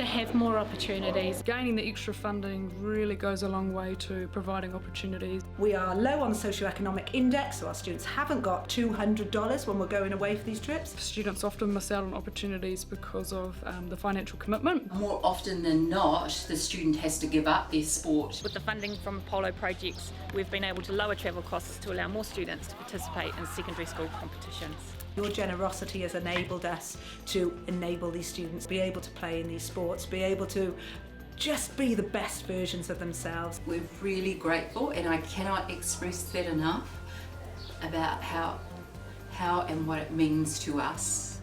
to have more opportunities. Gaining the extra funding really goes a long way to providing opportunities. We are low on the socioeconomic index, so our students haven't got $200 when we're going away for these trips. Students often miss out on opportunities because of the financial commitment. More often than not, the student has to give up their sport. With the funding from Polo projects, we've been able to lower travel costs to allow more students to participate in secondary school competitions. Your generosity has enabled us to enable these students to be able to play in these sports, be able to just be the best versions of themselves. We're really grateful, and I cannot express that enough about how and what it means to us.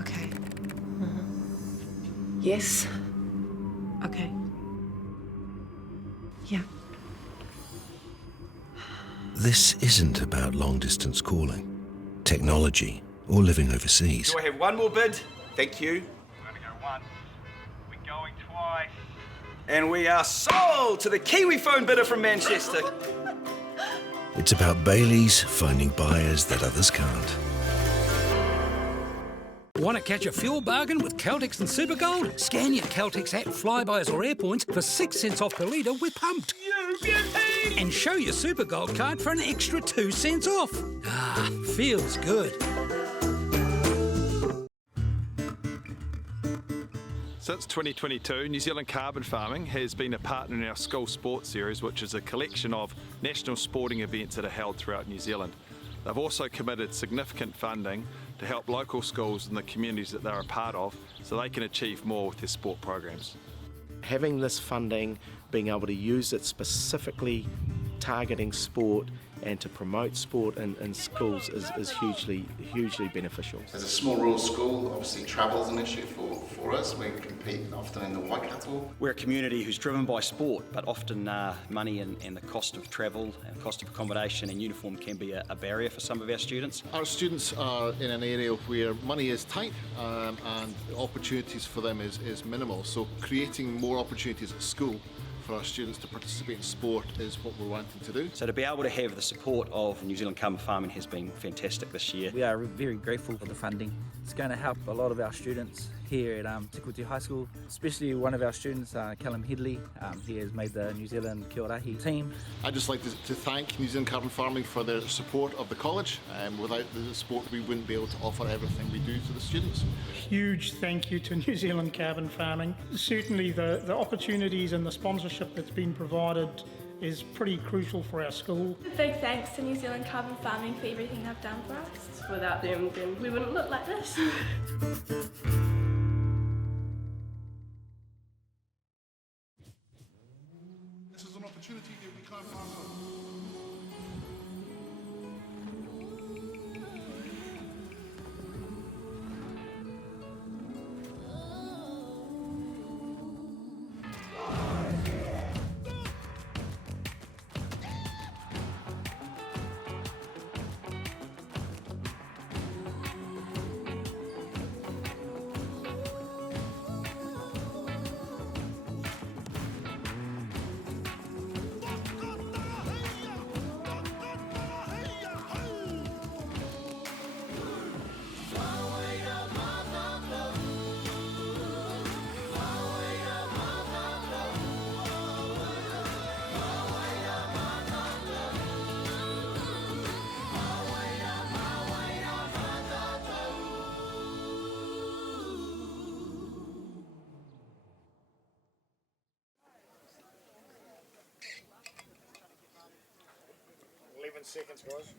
Okay. Yes. Okay. Yeah. This isn't about long-distance calling, technology, or living overseas. Do I have one more bid? Thank you. We're going to go once. We're going twice. And we are sold to the Kiwi phone bidder from Manchester. It's about Bailey's finding buyers that others can't. Want to catch a fuel bargain with Caltex and Supergold? Scan your Caltex app, Flybuys or Airpoints for 6 cents off per litre with Pumped. And show your Supergold card for an extra 2 cents off. Ah, feels good. Since 2022, New Zealand Carbon Farming has been a partner in our School Sports Series, which is a collection of national sporting events that are held throughout New Zealand. They've also committed significant funding to help local schools in the communities that they're a part of so they can achieve more with their sport programs. Having this funding, being able to use it specifically targeting sport and to promote sport in schools is hugely beneficial. As a small rural school, obviously travel is an issue for us. We compete often in the Waikato. We're a community who's driven by sport, but often money and the cost of travel and cost of accommodation and uniform can be a barrier for some of our students. Our students are in an area where money is tight and opportunities for them is minimal, so creating more opportunities at school for our students to participate in sport is what we're wanting to do. So to be able to have the support of New Zealand Carbon Farming has been fantastic this year. We are very grateful for the funding. It's going to help a lot of our students here at Tikoti High School, especially one of our students, Callum Headley. He has made the New Zealand Kia Orahi team. I'd just like to thank New Zealand Carbon Farming for their support of the college. Without the support, we wouldn't be able to offer everything we do to the students. Huge thank you to New Zealand Carbon Farming. Certainly the opportunities and the sponsorship that's been provided is pretty crucial for our school. Big thanks to New Zealand Carbon Farming for everything they've done for us. Without them, then we wouldn't look like this. This is an opportunity that we can't pass on. Seconds, guys.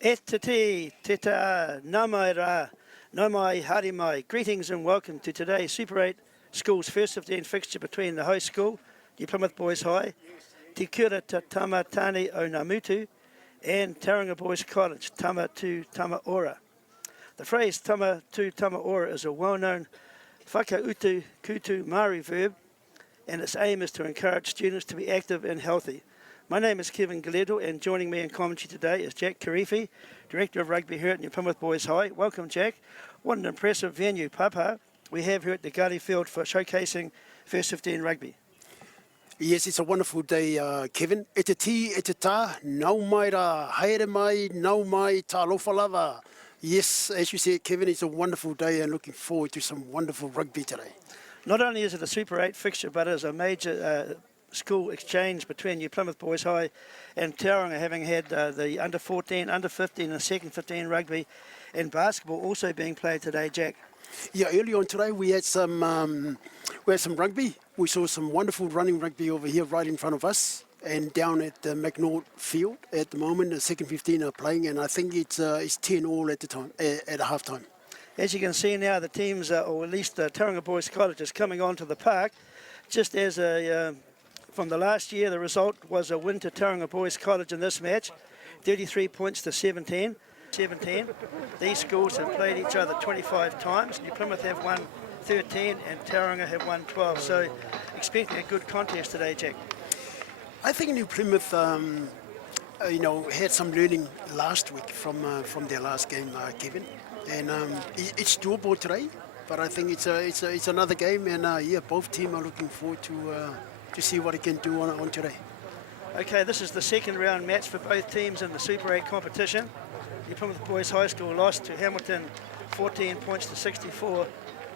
E te te, te ta, nā mai rā, nā mai, haere mai. Greetings and welcome to today's Super 8 Schools First of the End fixture between the host school, the Plymouth Boys High, Te Kura Ta Tama Tane o Namutu, and Tauranga Boys College, Tama Tu Tama Ora. The phrase Tama Tu Tama Ora is a well-known whakautu kutu Māori verb and its aim is to encourage students to be active and healthy. My name is Kevin Galeto, and joining me in commentary today is Jack Karifi, Director of Rugby here at New Plymouth Boys High. Welcome, Jack. What an impressive venue, Papa, we have here at the Gully Field for showcasing First 15 Rugby. Yes, it's a wonderful day, Kevin. E te ti, e te tā, nau mai rā, haere mai, nau mai, tā lofa lava. Yes, as you said, Kevin, it's a wonderful day and looking forward to some wonderful rugby today. Not only is it a Super 8 fixture, but it is a major school exchange between New Plymouth Boys High and Tauranga, having had the under 14, under 15 and second 15 rugby and basketball also being played today, Jack. Yeah, early on today we had some rugby. We saw some wonderful running rugby over here right in front of us, and down at the McNaught field at the moment the second 15 are playing, and I think it's 10 all at the time at a half time. As you can see now, the teams, or at least the Tauranga Boys College, is coming onto the park. Just as from the last year, the result was a win to Tauranga Boys College in this match, 33 points to 17. These schools have played each other 25 times. New Plymouth have won 13 and Tauranga have won 12. So expecting a good contest today, Jack. I think New Plymouth, had some learning last week from their last game, Kevin, and it's doable today. But I think it's another game, and both teams are looking forward to see what it can do on today. Okay, this is the second round match for both teams in the Super 8 competition. New Plymouth Boys High School lost to Hamilton 14 points to 64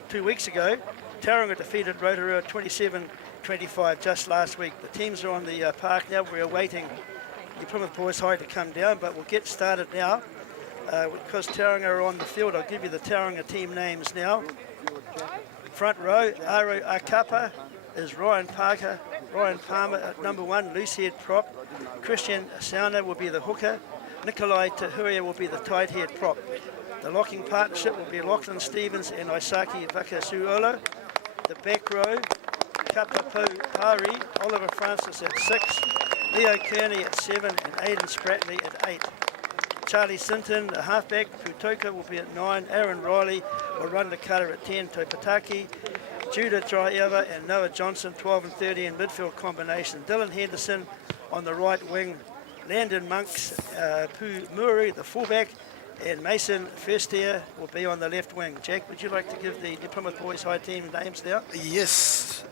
2 weeks ago. Tauranga defeated Rotorua 27-25 just last week. The teams are on the park now. We're awaiting New Plymouth Boys High to come down, but we'll get started now. Because Tauranga are on the field, I'll give you the Tauranga team names now. Front row, Aro Akapa is Ryan Palmer at number 1, loose head prop. Christian Sauna will be the hooker. Nikolai Tahuria will be the tight head prop. The locking partnership will be Lachlan Stevens and Isaki Vakasuolo. The back row, Kapapu Hari, Oliver Francis at 6, Leo Kearney at 7 and Aidan Spratley at 8. Charlie Sinton, the halfback, Putoka will be at 9, Aaron Riley will run the cutter at 10, Topataki, Judah Dryeva and Noah Johnson, 12 and 30 in midfield combination. Dylan Henderson on the right wing, Landon Monks, Pu Muri, the fullback, and Mason Festier will be on the left wing. Jack, would you like to give the New Plymouth Boys High team names now? Yes,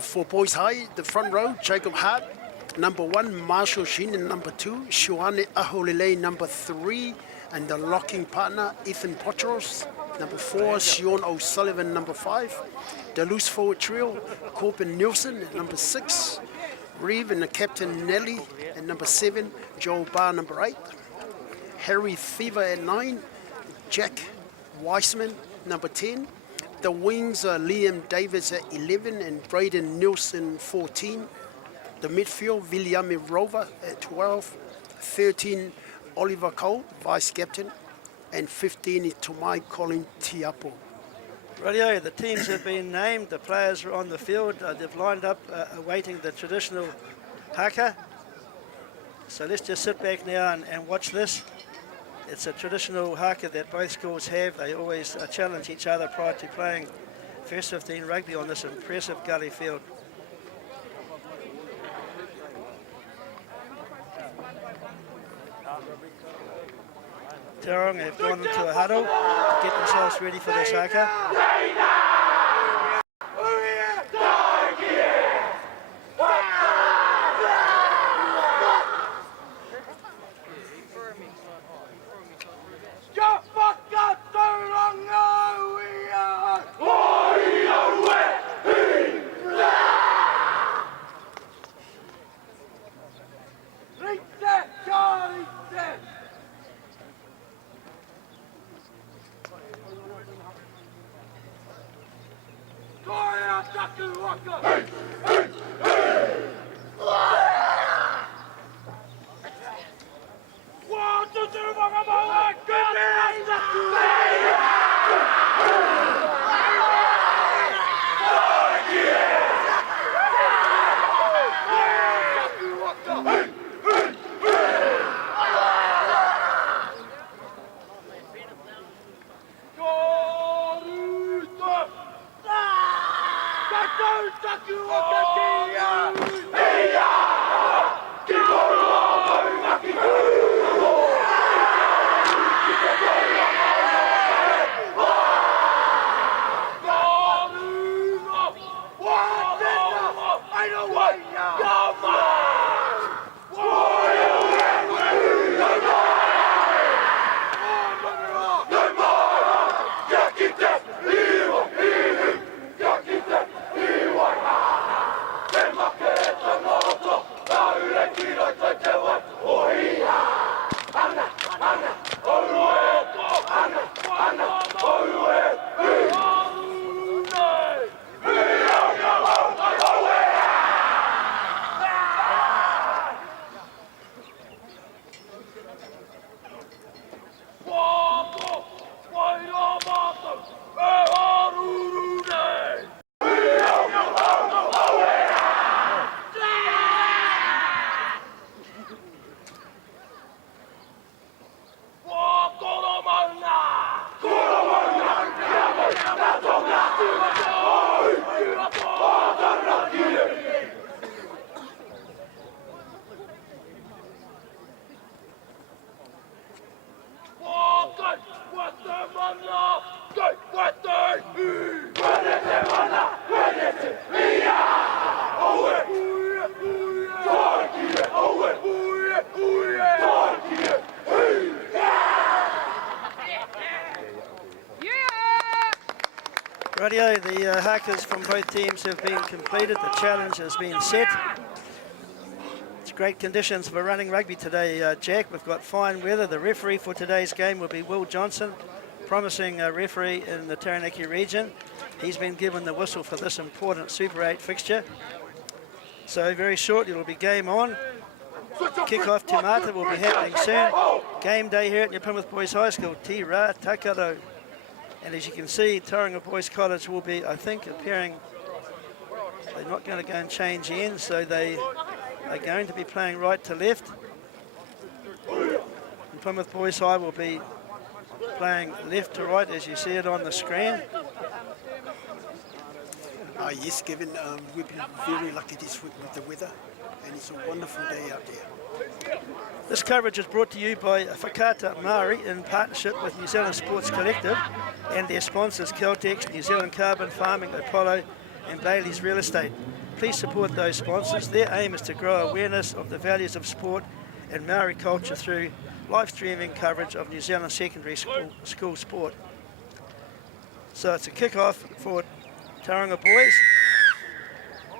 for Boys High, the front row, Jacob Hart, number 1, Marshall Sheen, and number 2, Shuane Aholele, number 3, and the locking partner, Ethan Potros, number 4, Sean O'Sullivan, number 5, the loose forward trio, Corbin Nielsen, number 6, Reeve and the captain Nelly, and number 7, Joel Barr, number 8, Harry Thieva at 9, Jack Weissman, number 10. The wings are Liam Davis at 11 and Braden Nielsen, 14. The midfield, Viliame Rover at 12. 13, Oliver Cole, vice captain. And 15 is Tomai Colin Tiapo. Radio, the teams have been named, the players are on the field, they've lined up awaiting the traditional Haka. So let's just sit back now and watch this. It's a traditional haka that both schools have. They always challenge each other prior to playing first 15 rugby on this impressive gully field. Tauranga have gone into a huddle to get themselves ready for this haka. Go, Radio, the Hakas from both teams have been completed. The challenge has been set. It's great conditions for running rugby today, Jack. We've got fine weather. The referee for today's game will be Will Johnson, promising referee in the Taranaki region. He's been given the whistle for this important Super 8 fixture. So very shortly it'll be game on. Kickoff Te Mata will be happening soon. Game day here at New Plymouth Boys High School, Te Rā Takaro. And as you can see, Tauranga Boys College will be, I think, appearing, they're not going to go and change ends, so they are going to be playing right to left. And Plymouth Boys High will be playing left to right, as you see it on the screen. Yes, Kevin, we've been very lucky this week with the weather, and it's a wonderful day out there. This coverage is brought to you by Whakata Māori in partnership with New Zealand Sports Collective and their sponsors Caltex, New Zealand Carbon Farming, Apollo and Bailey's Real Estate. Please support those sponsors. Their aim is to grow awareness of the values of sport and Māori culture through live streaming coverage of New Zealand secondary school sport. So it's a kick-off for Tauranga Boys.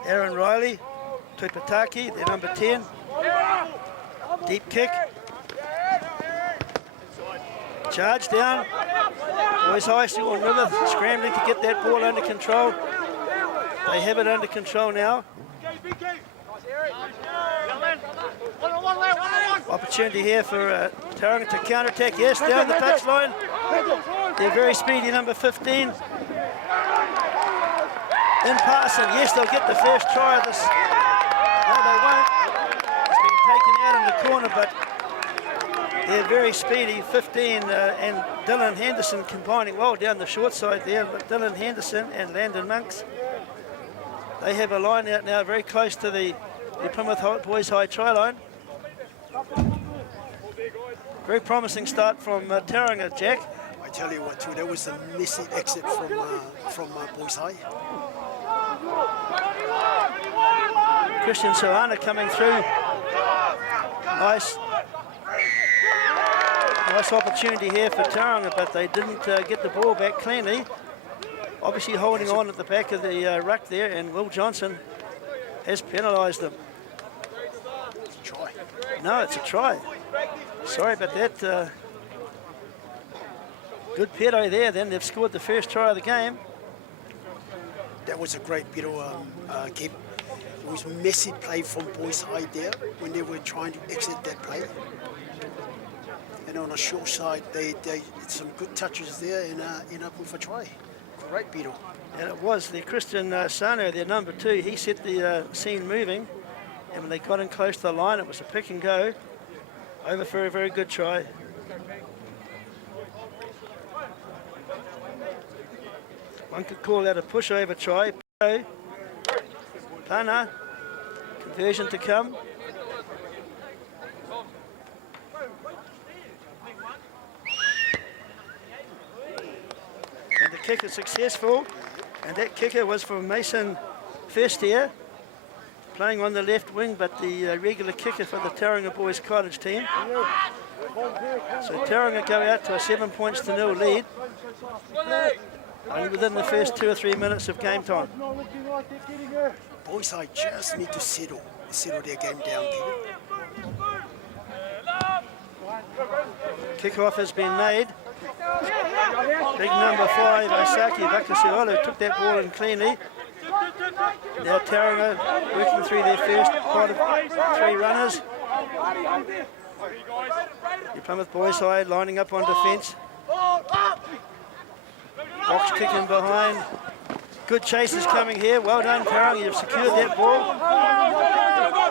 Aaron Riley, Tupataki, their number 10. Deep kick. Charge down. Boys High still on rhythm, scrambling to get that ball under control. They have it under control now. Opportunity here for Tauranga to counter-attack. Yes, down the touchline. They're very speedy, number 15. In passing, yes, they'll get the first try of this. No, they won't. It's been taken out in the corner, but they're very speedy. 15 and Dylan Henderson combining well down the short side there. But Dylan Henderson and Landon Monks, they have a line out now very close to the Plymouth Boys High try line. Very promising start from Tauranga, Jack. I tell you what, too, that was a messy exit from Boys High. Christian Sohana coming through. Nice opportunity here for Tauranga, but they didn't get the ball back cleanly. Obviously holding on at the back of the ruck there, and Will Johnson has penalised them. It's a try. No, it's a try. Sorry about that. Good pedo there then. They've scored the first try of the game. That was a great bit of Kev. It was a messy play from Boys High there when they were trying to exit that play. And on a short side, they some good touches there and end up with a try. Great bit of. And it was the Christian Sano, their number 2. He set the scene moving. And when they got in close to the line, it was a pick and go. Over for a very good try. One could call that a pushover try. Pana, conversion to come. And the kick is successful. And that kicker was from Mason Firstier, playing on the left wing, but the regular kicker for the Tauranga Boys College team. So Tauranga go out to a 7-0 lead. Only within the first 2 or 3 minutes of game time. Boys High just need to settle their game down, Kickoff has been made. Big number 5, Osaki Vakasiolo, took that ball in cleanly. Now Tauranga working through their first pot of 3 runners. The Plymouth Boys High lining up on defence. Box kick in behind. Good chases coming here. Well done, Tauranga. You've secured that ball.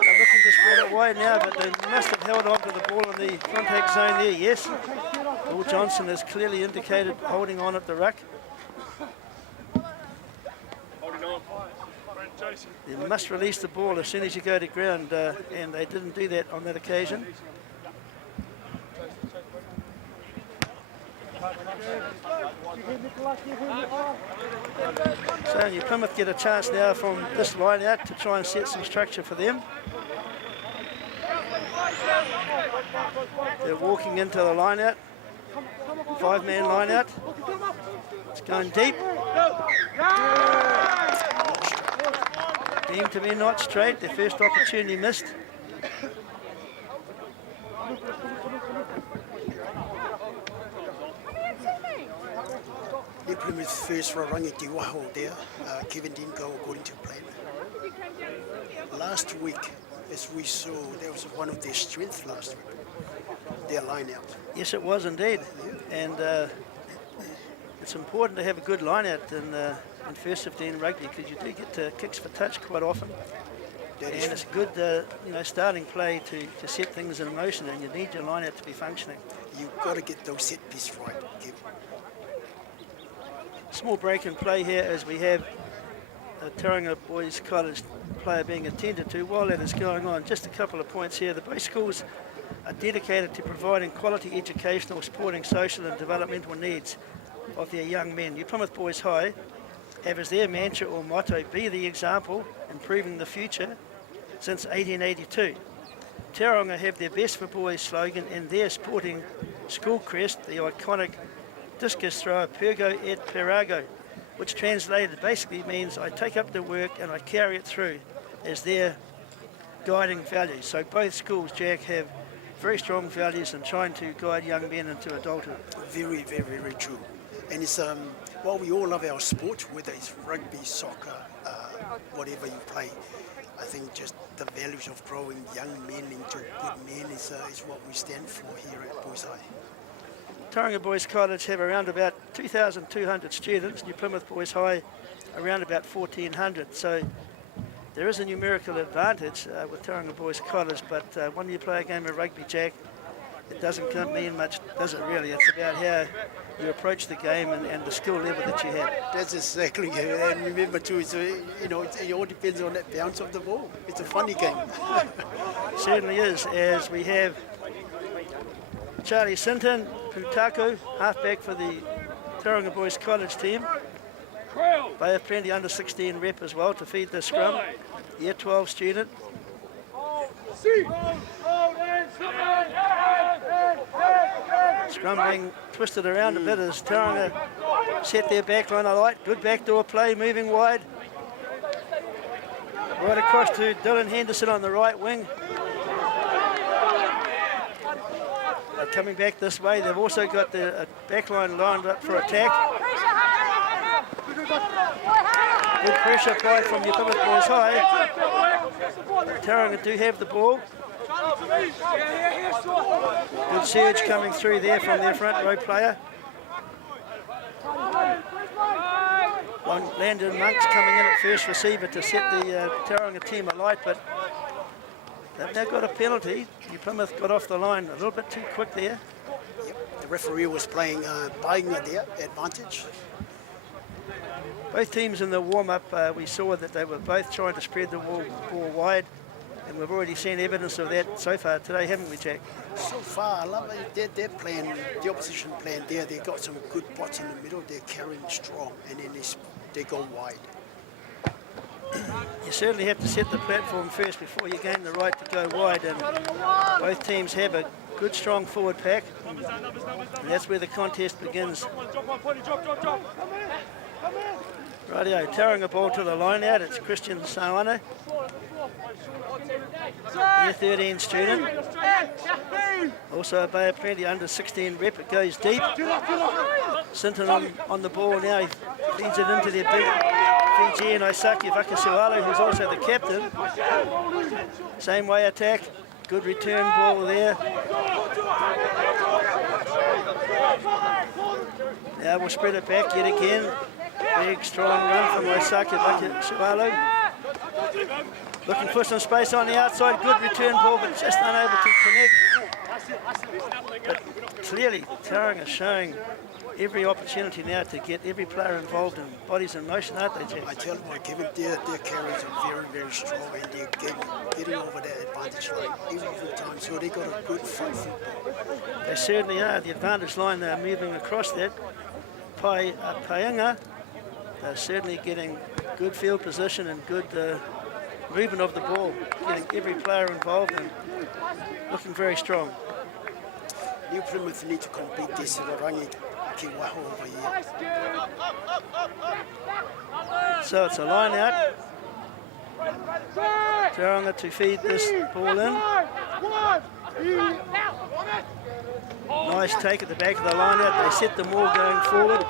They're looking to spread it wide now, but they must have held on to the ball in the contact zone there, yes. Will Johnson has clearly indicated holding on at the ruck. You must release the ball as soon as you go to ground, and they didn't do that on that occasion. So New Plymouth get a chance now from this line out to try and set some structure for them. They're walking into the line out. 5-man line out. It's going deep. Deemed to be not straight. Their first opportunity missed. Plymouth's first Rangi Te Waho there. Kevin didn't go according to plan. Last week, as we saw, that was one of their strengths last week, their line out. Yes, it was indeed. And it's important to have a good line out in first 15 rugby, because you do get kicks for touch quite often. And it's a good starting play to set things in motion, and you need your line out to be functioning. You've got to get those set pieces right, Kevin. Small break in play here as we have a Tauranga Boys College player being attended to. While that is going on, just a couple of points here. The both schools are dedicated to providing quality educational, sporting, social and developmental needs of their young men. New Plymouth Boys High have as their mantra or motto, be the example, improving the future, since 1882. Tauranga have their best for boys slogan in their sporting school crest, the iconic discus thrower Pergo et Perago, which translated basically means I take up the work and I carry it through as their guiding values. So both schools, Jack, have very strong values in trying to guide young men into adulthood. Very, very, very true. And it's while we all love our sport, whether it's rugby, soccer, whatever you play, I think just the values of growing young men into good men is what we stand for here at Boys High. Tauranga Boys College have around about 2,200 students. New Plymouth Boys High around about 1,400. So there is a numerical advantage with Tauranga Boys College, but when you play a game of rugby, Jack, it doesn't mean much, does it really? It's about how you approach the game and the skill level that you have. That's exactly it. And remember too, it all depends on that bounce of the ball. It's a funny game. It certainly is, as we have Charlie Sinton, Putaku, halfback for the Tauranga Boys College team. They have plenty under 16 rep as well to feed the scrum. Year 12 student. Scrum being twisted around a bit as Tauranga set their back line alight. Good backdoor play, moving wide. Right across to Dylan Henderson on the right wing. Coming back this way, they've also got the back line lined up for attack. Good pressure play from New Plymouth Boys High. Tauranga do have the ball. Good surge coming through there from their front row player. Landon Monks coming in at first receiver to set the Tauranga team alight, but they've now got a penalty. New Plymouth got off the line a little bit too quick there. Yep. The referee was playing buying there, advantage. Both teams in the warm-up, we saw that they were both trying to spread the ball wide, and we've already seen evidence of that so far today, haven't we, Jack? So far, I love it. Their plan, the opposition plan there, they got some good pots in the middle, they're carrying strong, and then they go wide. You certainly have to set the platform first before you gain the right to go wide, and both teams have a good strong forward pack, and that's where the contest begins. Rightio, Tauranga ball to the line out. It's Christian Sawana, year 13 student. Also a Bay of Plenty under 16 rep. It goes deep. Sinton on the ball now. He feeds it into their big Fijian Isaki Vakasualu, who's also the captain. Same way attack. Good return ball there. Now we'll spread it back yet again. Big strong run from Isaki Vakasualu. Looking for some space on the outside. Good return ball, but just unable to connect. But clearly, Tauranga showing every opportunity now to get every player involved in bodies in motion, aren't they, Jack? I tell you what, Kevin, their carries are very, very strong, and they're getting over that advantage line every time. So they got a good front football. They certainly are. The advantage line, they're moving across that. Painga, they're certainly getting good field position and good movement of the ball, getting every player involved and looking very strong. New Plymouth need to compete this Rangi Kiwaho over here. So it's a line out. Tauranga to feed this ball in. Nice take at the back of the line out. They set them all going forward.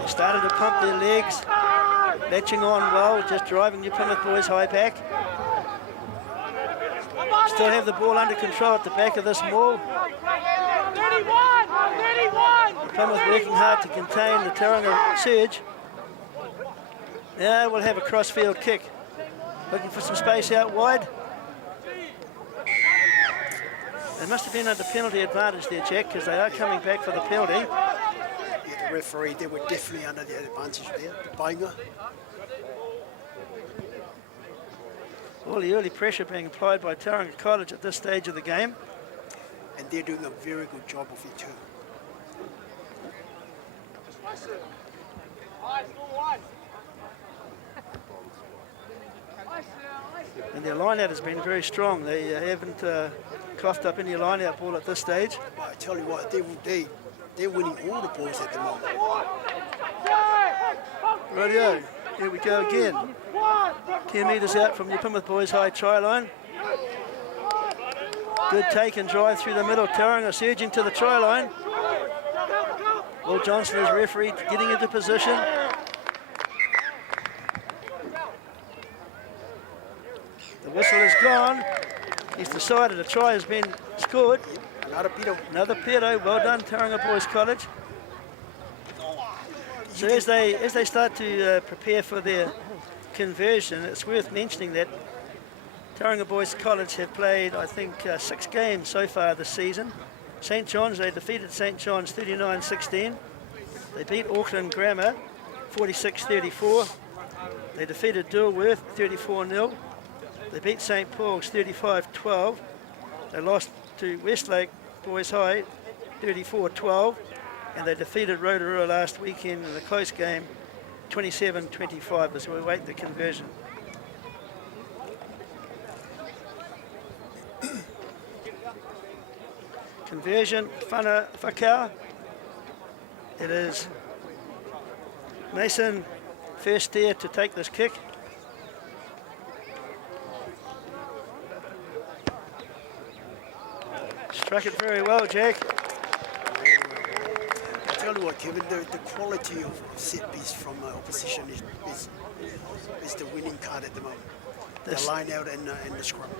They started to pump their legs, latching on well, just driving New Plymouth Boys High back. Still have the ball under control at the back of this maul. Plymouth working hard to contain the Tauranga surge. Now we'll have a cross-field kick. Looking for some space out wide. They must have been under penalty advantage there, Jack, because they are coming back for the penalty. Yeah, the referee, they were definitely under the advantage there, the banger. All the early pressure being applied by Tauranga College at this stage of the game. And they're doing a very good job of it too. And their line-out has been very strong. They haven't coughed up any line-out ball at this stage. I tell you what, they're winning all the balls at the moment. Rightio, here we go again. 10 metres out from the Plymouth Boys High try line. Good take and drive through the middle. Tauranga surging to the try line. Will Johnson is referee, getting into position. The whistle is gone. He's decided a try has been scored. Another pedo. Another pedo. Well done, Tauranga Boys College. So as they start to prepare for their conversion, it's worth mentioning that Tauranga Boys College have played, I think, 6 games so far this season. St John's, they defeated St John's 39-16. They beat Auckland Grammar 46-34. They defeated Dilworth 34-0. They beat St Paul's 35-12. They lost to Westlake Boys High 34-12. And they defeated Rotorua last weekend in a close game 27-25 as we await the conversion. Conversion, Whakao. It is Mason first there to take this kick. Struck it very well, Jack. I tell you what, Kevin, the quality of set piece from opposition is the winning card at the moment. The line out and the scrum.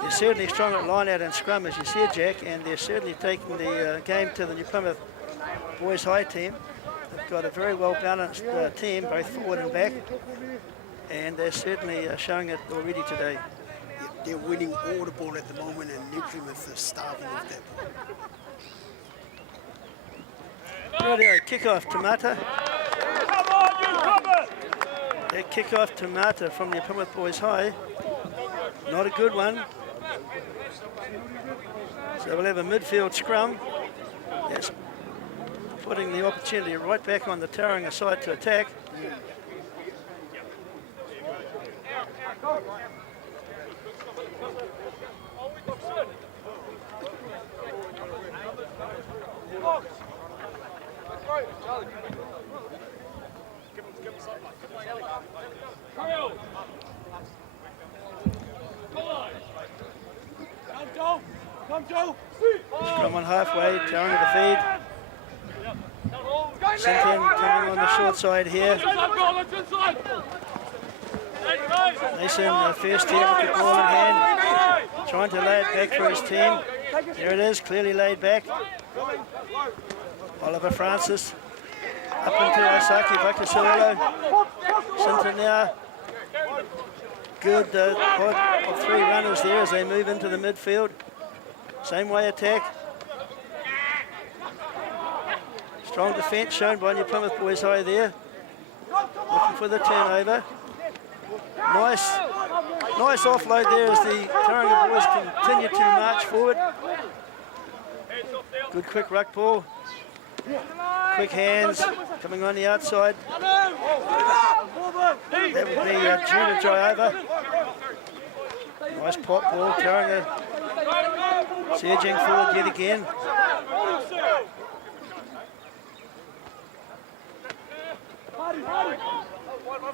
They're certainly strong at line out and scrum, as you said, Jack, and they're certainly taking the game to the New Plymouth Boys High team. They've got a very well balanced team, both forward and back, and they're certainly showing it already today. Yeah, they're winning all the ball at the moment, and New Plymouth is starving of that. Rightio, kickoff to Mata. That kickoff to Mata from the Plymouth Boys High. Not a good one. So we'll have a midfield scrum. That's putting the opportunity right back on the Tauranga side to attack. Scrum on halfway, Tauranga to feed. Sintin coming on the short side here. Mason first here with the ball in hand, trying to lay it back for his team. There it is, clearly laid back. Oliver Francis up into Osaki Vakasuelo. Sintin now. Good pod of 3 runners there as they move into the midfield. Same way attack. Strong defence shown by New Plymouth Boys High there. Looking for the turnover. Nice offload there as the Tauranga Boys continue to march forward. Good quick ruck ball. Quick hands coming on the outside. That would be due to dry over. Nice pop ball. Tauranga Surging forward yet again.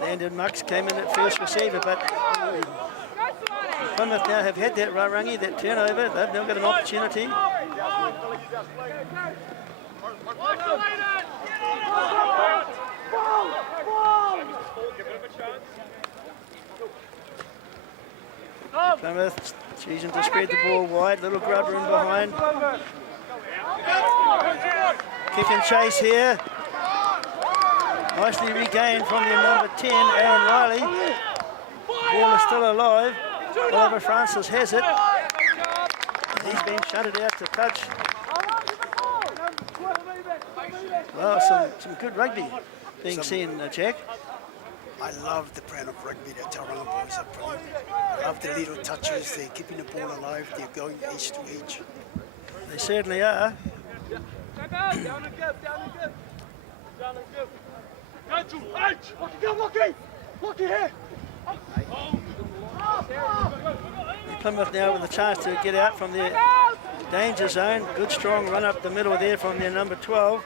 Landon Mux came in at first receiver, but Plymouth now have had that rangi, that turnover. They've now got an opportunity. Plymouth choosing to spread the ball wide. Little grubber in behind. Kick and chase here. Nicely regained from the number 10, Aaron Riley. Ball is still alive. Oliver Francis has it. He's been shunted out to touch. Well, some good rugby being seen, Jack. I love the brand of rugby that Tauranga Boys are playing. I love the little touches. They're keeping the ball alive. They're going edge to edge. They certainly are. Down and give. Lucky here. Plymouth now with a chance to get out from their danger zone. Good strong run up the middle there from their number 12.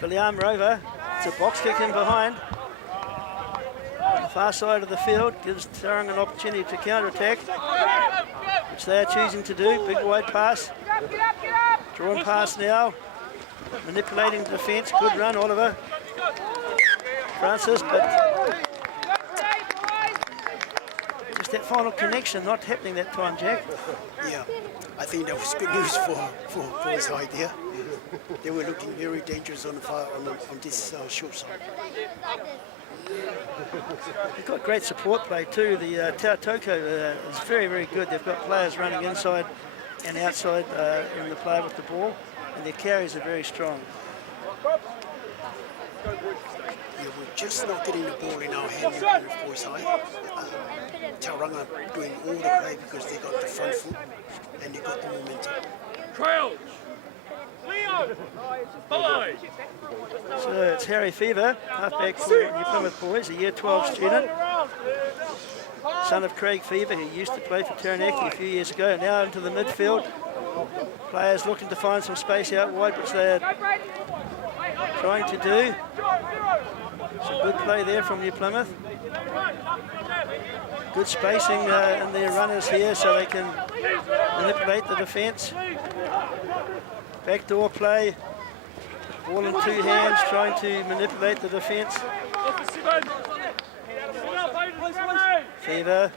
William Rover. It's a box kick in behind. On the far side of the field gives Tauranga an opportunity to counter-attack, which they are choosing to do. Big wide pass. Drawn pass now. Manipulating the defence. Good run, Oliver Francis, but just that final connection not happening that time, Jack. Yeah, I think that was good news for Boys High there. They were looking very dangerous on this short side. They've got great support play too. The Tautoko is very, very good. They've got players running inside and outside in the play with the ball, and their carries are very strong. Yeah, we're just not getting the ball in our hand in Boys High. Tauranga doing all the play because they got the front foot and they got the momentum. Trails! Leo! Follow! So it's Harry Fever, halfback for New Plymouth Boys, a Year 12 student. Son of Craig Fever, who used to play for Taranaki a few years ago, now into the midfield. Players looking to find some space out wide, which they're trying to do. Some good play there from New Plymouth. Good spacing in their runners here so they can manipulate the defence. Backdoor play. Ball in two hands, trying to manipulate the defence. Fever.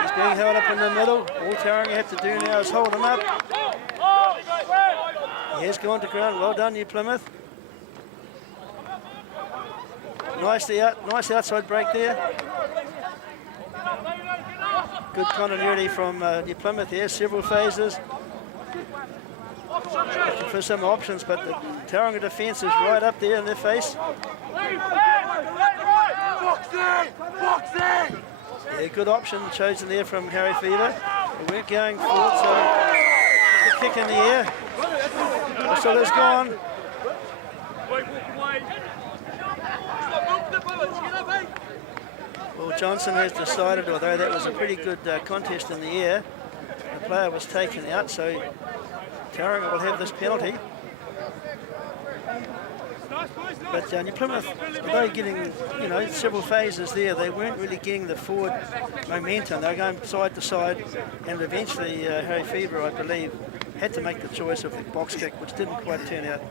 He's being held up in the middle. All Tauranga have to do now is hold him up. He has gone to ground. Well done, New Plymouth. Nice outside break there. Good continuity from New Plymouth here. Several phases. Looking for some options, but the Tauranga defence is right up there in their face. Yeah, good option chosen there from Harry Fever. They weren't going forward, so a kick in the air. So it's gone. Well, Johnson has decided, although that was a pretty good contest in the air, the player was taken out, so Tauranga will have this penalty. But New Plymouth, although getting, several phases there, they weren't really getting the forward momentum. They were going side to side, and eventually Harry Fever, I believe, had to make the choice of the box kick, which didn't quite turn out.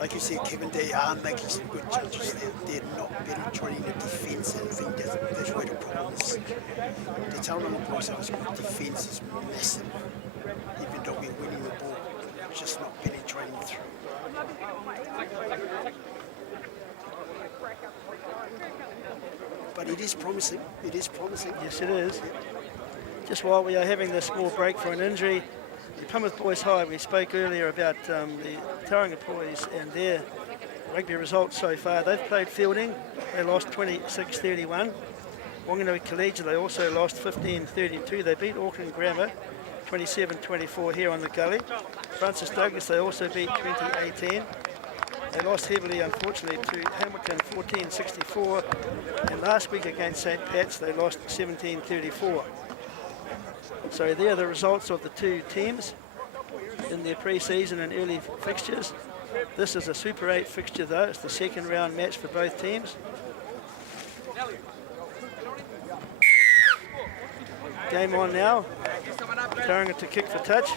Like you said, Kevin, they are making some good judges there. They're not penetrating the defence, and I think that's where the problem is. The Tauranga Boys High's defence is massive, even though we're winning the ball. It's just not penetrating through. But it is promising. It is promising. Yes, it is. Just while we are having this small break for an injury, the Plymouth Boys High, we spoke earlier about the Tauranga Boys and their rugby results so far. They've played Fielding. They lost 26-31. Wanganui Collegiate, they also lost 15-32. They beat Auckland Grammar 27-24 here on the gully. Francis Douglas, they also beat 20-18. They lost heavily, unfortunately, to Hamilton 14-64, and last week against St. Pat's they lost 17-34. So there are the results of the two teams in their pre-season and early fixtures. This is a Super 8 fixture though, it's the second round match for both teams. Game on now. Tauranga to kick for touch.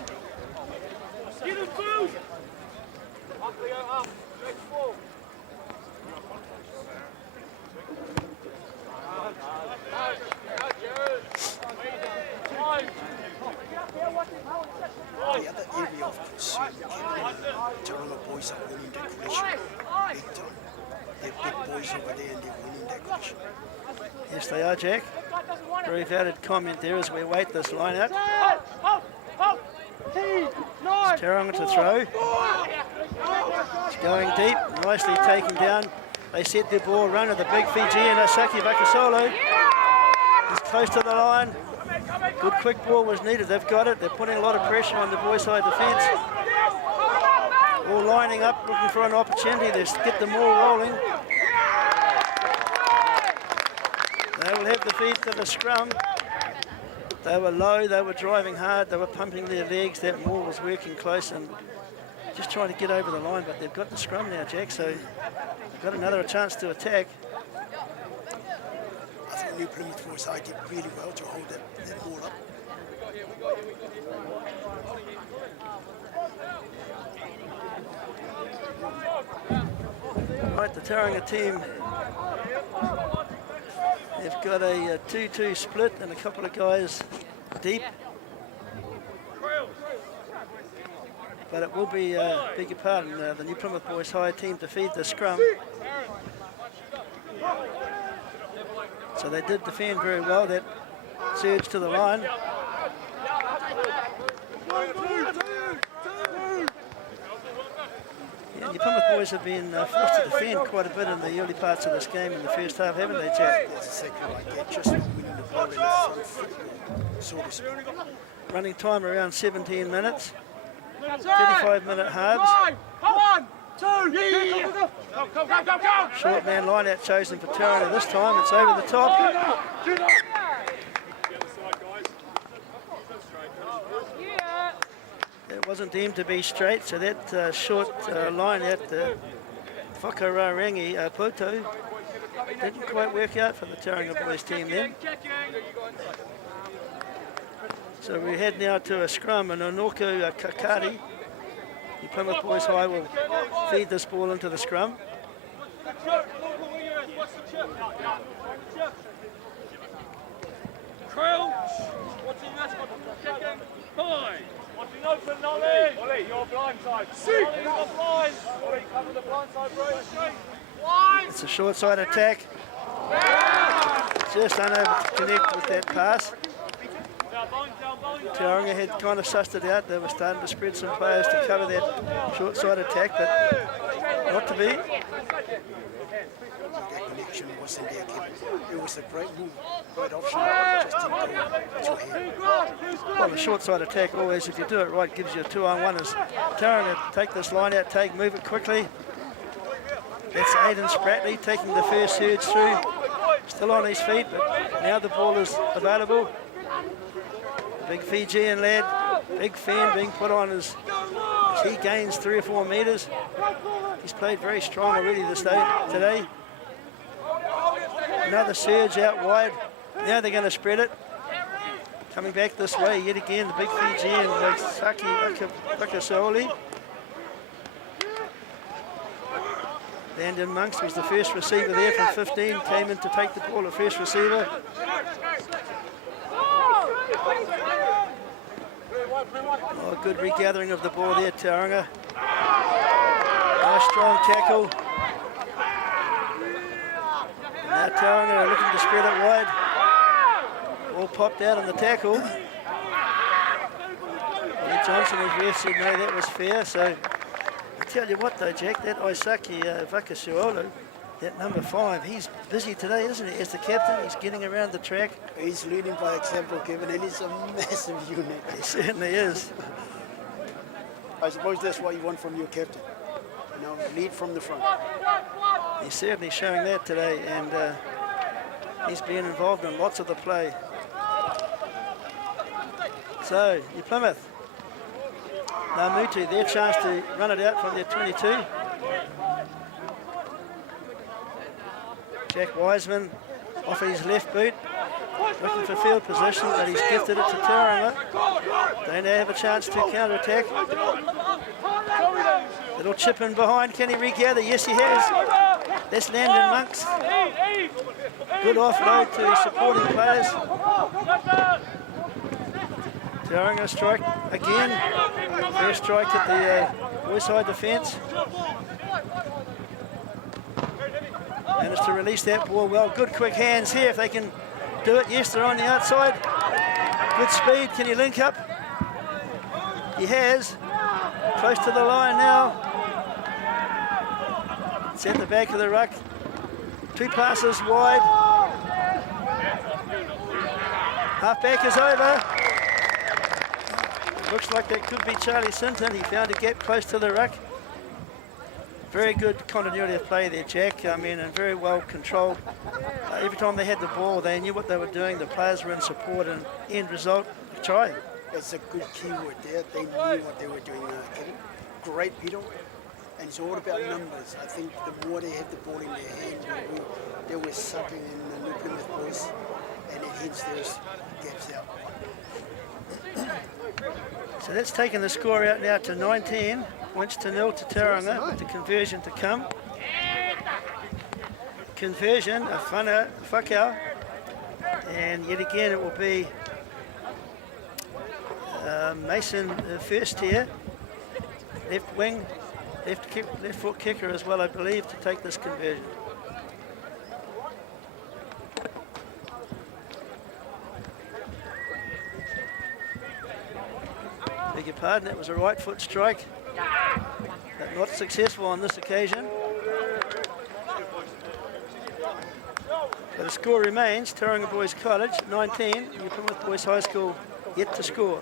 The other area of concern, Tauranga boys are winning decoration. Big time. They're big boys over there and they're winning decoration. Yes, they are, Jack. Very valid comment there as we wait this line out. It's Tauranga to throw. It's going deep, nicely taken down. They set their ball run of the big Fijian, Asaki Vakasolo. He's close to the line. Good quick ball was needed. They've got it. They're putting a lot of pressure on the boys' side defence. All lining up, looking for an opportunity. They get them all rolling. They will have the feet to the scrum. They were low, they were driving hard, they were pumping their legs. That maul was working close and just trying to get over the line, but they've got the scrum now, Jack, so they've got another chance to attack. I think New Plymouth Boys High did really well to hold that maul up. Right, the Tauranga team, they've got a 2-2 split and a couple of guys deep. But it will be, beg your pardon, the New Plymouth Boys High team to feed the scrum. So they did defend very well, that surge to the line. Yeah, New Plymouth Boys have been forced to defend quite a bit in the early parts of this game in the first half, haven't they, Jack? That's exactly right. They're just not winning the ball in the front football, so to speak. Running time around 17 minutes. 35-minute halves. Come on! 2! Yeah. Go! Short man line out chosen for Tauranga this time. It's over the top. It wasn't deemed to be straight, so that short line at the Whakararangi Poto didn't quite work out for the Tauranga Boys team then. So we head now to a scrum, and Onoku Kakari, the Plymouth Boys High, will feed this ball into the scrum. Crouch! Watching that one. Checking. Five. Watching open, Ollie. Ollie, you're blind side. See. Ollie, you're blind. Ollie, cover the blind side, bro. It's a short side attack. Just unable to connect with that pass. Tauranga had kind of sussed it out. They were starting to spread some players to cover that short side attack, but not to be. That connection wasn't there, Kevin. It was a great move, great option, just didn't go. Well, the short side attack always, if you do it right, gives you a 2-on-1. As Tauranga take this line out, move it quickly. That's Aidan Spratley taking the first surge through. Still on his feet, but now the ball is available. The big Fijian lad, big fan being put on as he gains 3 or 4 metres. He's played very strong already today. Another surge out wide. Now they're going to spread it. Coming back this way yet again, the big Fijian, Saki Vakasoli. Landon Monks was the first receiver there from 15, came in to take the ball, the first receiver. Oh, good regathering of the ball there, Tauranga. Nice strong tackle. Now Tauranga are looking to spread it wide. All popped out on the tackle. Lee Johnson was ref said no, that was fair. So I tell you what though, Jack, that Isaki Vakasuolo, that number 5, he's busy today, isn't he? As the captain, he's getting around the track. He's leading by example, Kevin, and he's a massive unit. He certainly is. I suppose that's what you want from your captain. Now lead from the front. He's certainly showing that today, and he's been involved in lots of the play. So, New Plymouth. Now Mutu, their chance to run it out from their 22. Jack Wiseman off his left boot, looking for field position, but he's gifted it to Tauranga. They now have a chance to counter-attack. Little chip in behind, can he regather? Yes, he has. That's Landon Monks. Good offload to supporting players. Tauranga strike again. First strike at the Boys High defence. Managed to release that ball well. Good quick hands here if they can do it. Yes, they're on the outside. Good speed. Can he link up? He has. Close to the line now. It's at the back of the ruck. 2 passes wide. Half back is over. Looks like that could be Charlie Sinton. He found a gap close to the ruck. Very good continuity of play there, Jack. I mean, and very well controlled. Every time they had the ball, they knew what they were doing. The players were in support, and end result, try. That's a good keyword there. They knew what they were doing, Kevin. Great, Peter. And it's all about numbers. I think the more they had the ball in their hands, they were sucking in the New Plymouth Boys, and hence there's gaps out. So that's taken the score out now to 19 points to 0 to Tauranga, with the conversion to come. Conversion, a whakau, and yet again it will be Mason first here, left wing, left foot kicker as well, I believe, to take this conversion. Beg your pardon, it was a right foot strike, but not successful on this occasion. So the score remains Tauranga Boys College 19, New Plymouth Boys High School yet to score.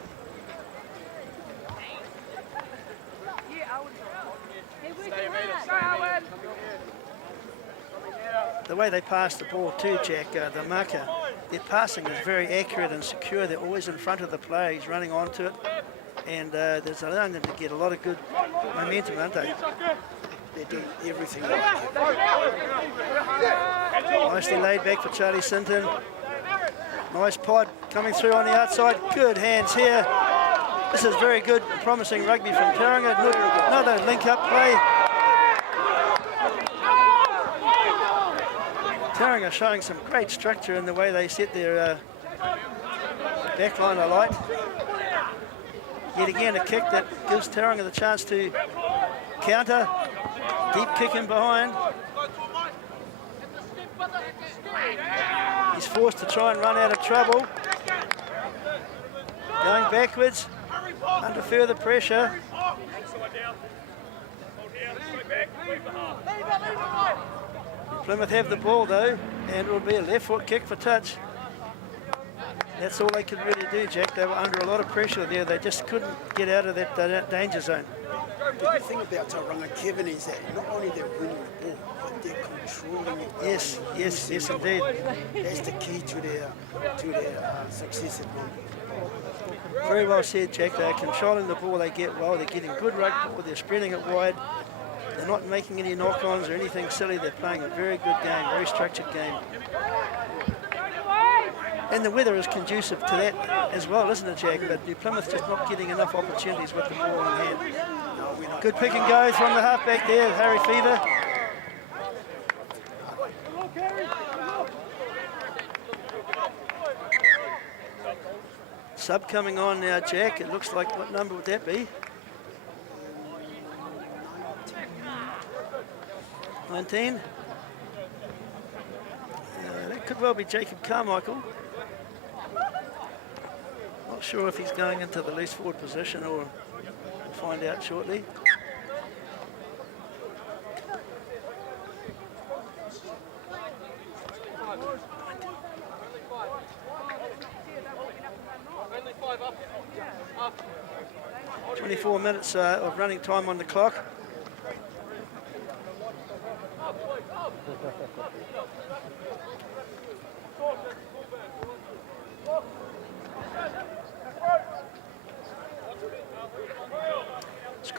The way they pass the ball too, Jack, the marker, their passing is very accurate and secure. They're always in front of the player. He's running onto it, and there's allowing them to get a lot of good momentum, aren't they? They're doing everything. Nicely laid back for Charlie Sinton. Nice pod coming through on the outside. Good hands here. This is very good, promising rugby from Tauranga. Another link-up play. Tauranga showing some great structure in the way they set their backline alight. Yet again, a kick that gives Tauranga the chance to counter. Deep kick in behind. He's forced to try and run out of trouble. Going backwards, under further pressure. Plymouth have the ball though, and it will be a left foot kick for touch. That's all they could really do, Jack. They were under a lot of pressure there. They just couldn't get out of that danger zone. The good thing about Tauranga, Kevin, is that not only they're winning the ball, but they're controlling it. Yes, indeed. That's the key to their success at the moment. Very well said, Jack. They're controlling the ball. They get well. They're getting good rugby ball. They're spreading it wide. They're not making any knock-ons or anything silly. They're playing a very good game, very structured game. And the weather is conducive to that as well, isn't it, Jack? But New Plymouth just not getting enough opportunities with the ball in hand. Good pick and go from the halfback there, Harry Fever. Sub coming on now, Jack. It looks like, what number would that be? 19. That could well be Jacob Carmichael. Not sure if he's going into the loose forward position, or we'll find out shortly. .24 minutes of running time on the clock.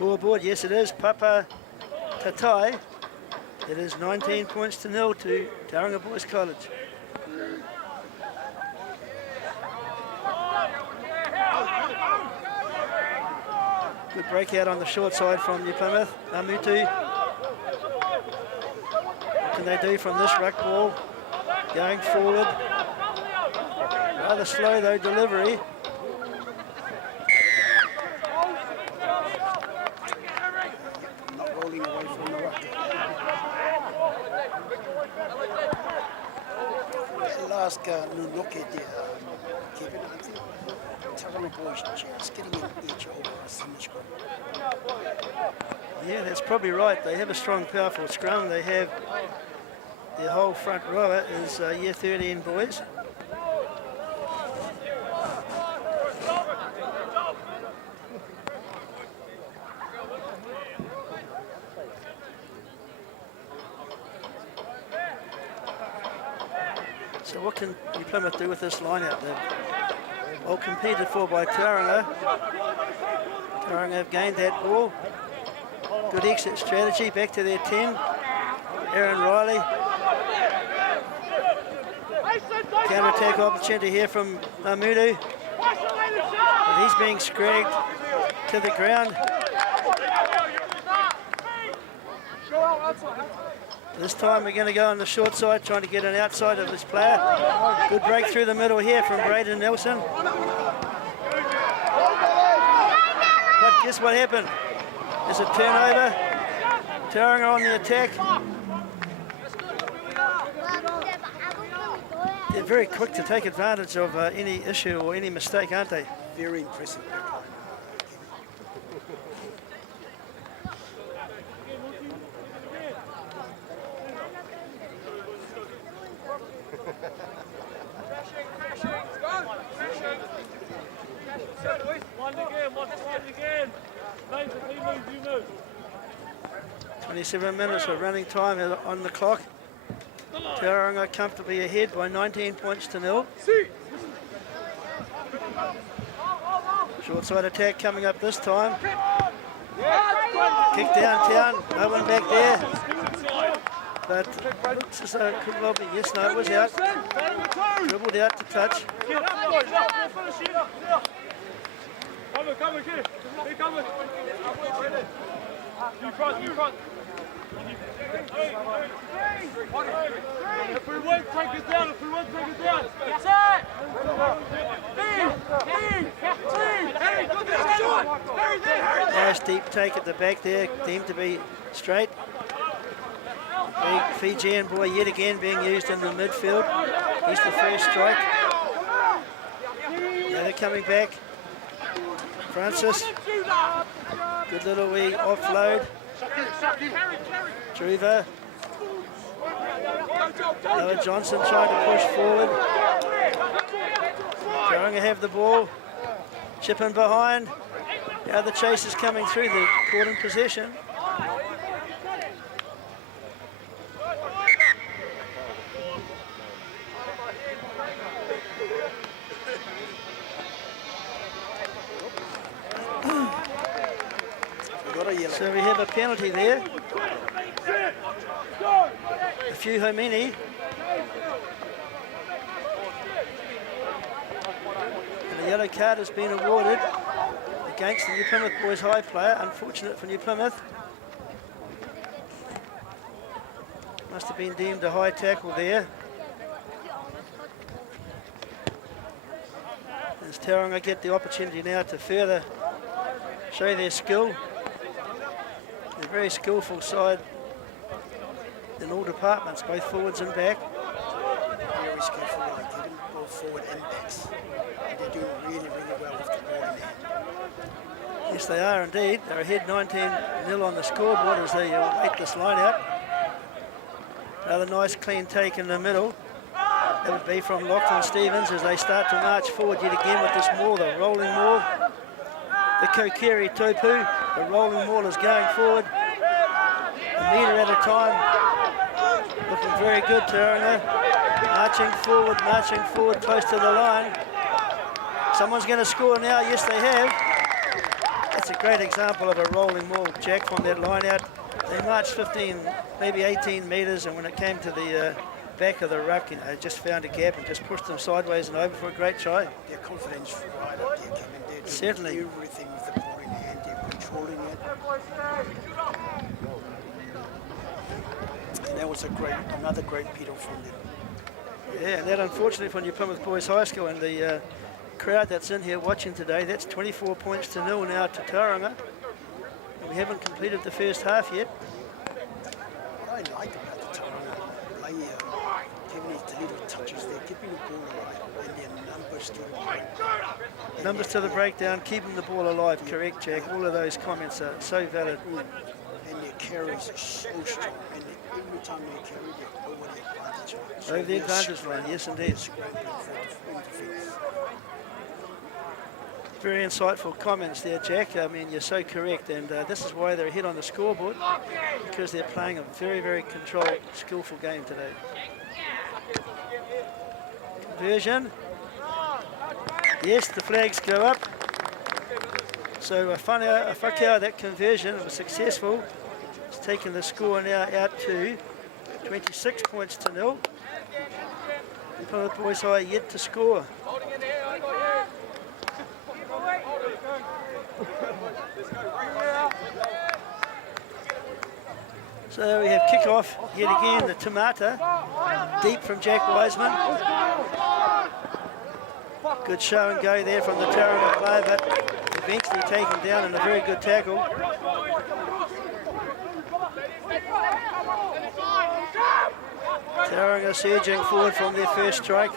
Scoreboard, yes it is, Papa Tatai. It is 19 points to 0 to Tauranga Boys College. Good breakout on the short side from New Plymouth. Namutu. What can they do from this ruck ball? Going forward. Rather slow though, delivery. Not rolling away from the ruck. I'll ask Nunoke there, Kevin, I think Tauranga Boys just getting an edge over us in the scrum. Yeah, that's probably right. They have a strong, powerful scrum. They have their whole front rower is year 13 boys. So what can New Plymouth do with this line out there? Well competed for by Tauranga. Tauranga have gained that ball. Good exit strategy, back to their 10. Aaron Riley. Counter-attack opportunity here from Mamudu. But he's being scragged to the ground. This time we're going to go on the short side, trying to get an outside of this player. Good break through the middle here from Braden Nelson. But guess what happened? There's a turnover. Tauranga on the attack. They're very quick to take advantage of any issue or any mistake, aren't they? Very impressive. One again. 27 minutes of running time on the clock. Tauranga comfortably ahead by 19 points to 0. Short side attack coming up this time. Kick downtown, no one back there. But looks as though it could well be. Yes, no, it was out. Dribbled out to touch. Come on, kid. Here, come on. You front. If we won't take it down, That's it! Nice deep take at the back there, deemed to be straight. Big Fijian boy yet again being used in the midfield. He's the first strike. Now they're coming back. Francis, good little wee offload. Druva. Noah Johnson trying to push forward. Tauranga have the ball. Chip in behind. Now the chase is coming through. The caught in possession. So we have a penalty there. A few homini. And a yellow card has been awarded against the New Plymouth Boys High player. Unfortunate for New Plymouth. Must have been deemed a high tackle there. As Tauranga get the opportunity now to further show their skill. A very skillful side in all departments, both forwards and back. Very skillful, like they didn't go forward and backs. They're doing really, really well with the ball in hand. Yes, they are indeed. They're ahead 19-0 on the scoreboard as they await this line out. Another nice clean take in the middle. That would be from Lachlan Stevens as they start to march forward yet again with this maul, the rolling maul. The Kokiri Topu, the rolling maul is going forward. A metre at a time. Looking very good, Tauranga. Marching forward, close to the line. Someone's going to score now. Yes, they have. That's a great example of a rolling maul, Jack, from that line out. They marched 15, maybe 18 metres, and when it came to the back of the ruck, just found a gap and just pushed them sideways and over for a great try. Their confidence right up there, Kevin. They're doing Certainly. everything with the ball in hand. They're controlling it. And that was another great pedal from them. Yeah, and that unfortunately for New Plymouth Boys High School and the crowd that's in here watching today, that's 24 points to 0 now to Tauranga. We haven't completed the first half yet. What I like about the Tauranga play, Kevin, is the little touches there, keeping the ball alive, and their numbers to the break. Numbers to the breakdown, keeping the ball alive, correct, Jack. All of those comments are so valid. And their carries are so strong, and every time they carry, they're over the advantage line. Over the advantage line, yes indeed. Very insightful comments there, Jack. I mean, you're so correct, and this is why they're ahead on the scoreboard, because they're playing a very, very controlled, skillful game today. Conversion. Yes, the flags go up. So Whakea, that conversion was successful. It's taken the score now out to 26 points to 0. Plymouth Boys High yet to score. So we have kickoff yet again, the Tamata, deep from Jack Wiseman. Good show and go there from the Tauranga player, but eventually taken down in a very good tackle. Tauranga surging forward from their first strike.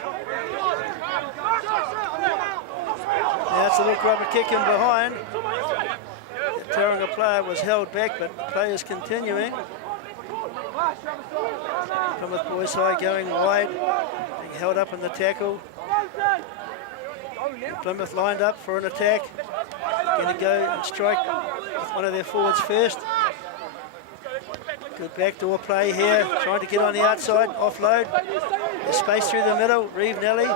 Now it's a little rubber kick in behind. The Tauranga player was held back, but the play is continuing. Plymouth Boys High going wide, being held up in the tackle. Plymouth lined up for an attack. Going to go and strike with one of their forwards first. Good backdoor play here, trying to get on the outside, offload. There's space through the middle, Reeve Nelly.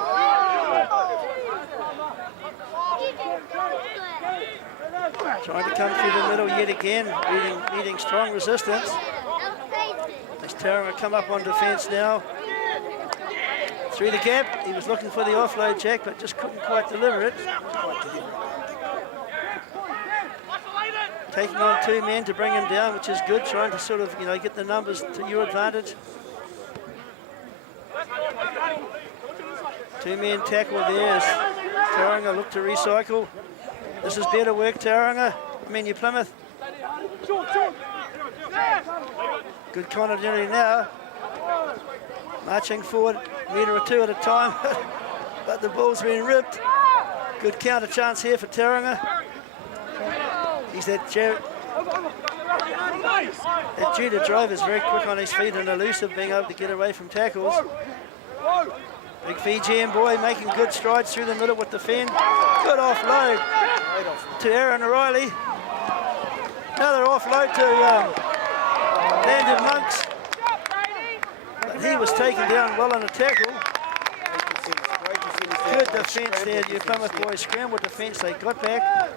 Trying to come through the middle yet again, meeting strong resistance. As Tauranga come up on defence now. Through the gap, he was looking for the offload, Jack, but just couldn't quite deliver it. Taking on two men to bring him down, which is good, trying to sort of, get the numbers to your advantage. Two-man tackle there as Tauranga look to recycle. This is better work, Tauranga. New Plymouth. Good continuity now. Marching forward, metre or two at a time, but the ball's been ripped. Good counter chance here for Tauranga. He's that Judah Driver is very quick on his feet and elusive, being able to get away from tackles. Big Fijian boy making good strides through the middle with the fend. Good offload to Aaron O'Reilly. Another offload to Landon Monks. But he was taken down well on a tackle. Good defence there. New Plymouth Boys scrambled defence. They got back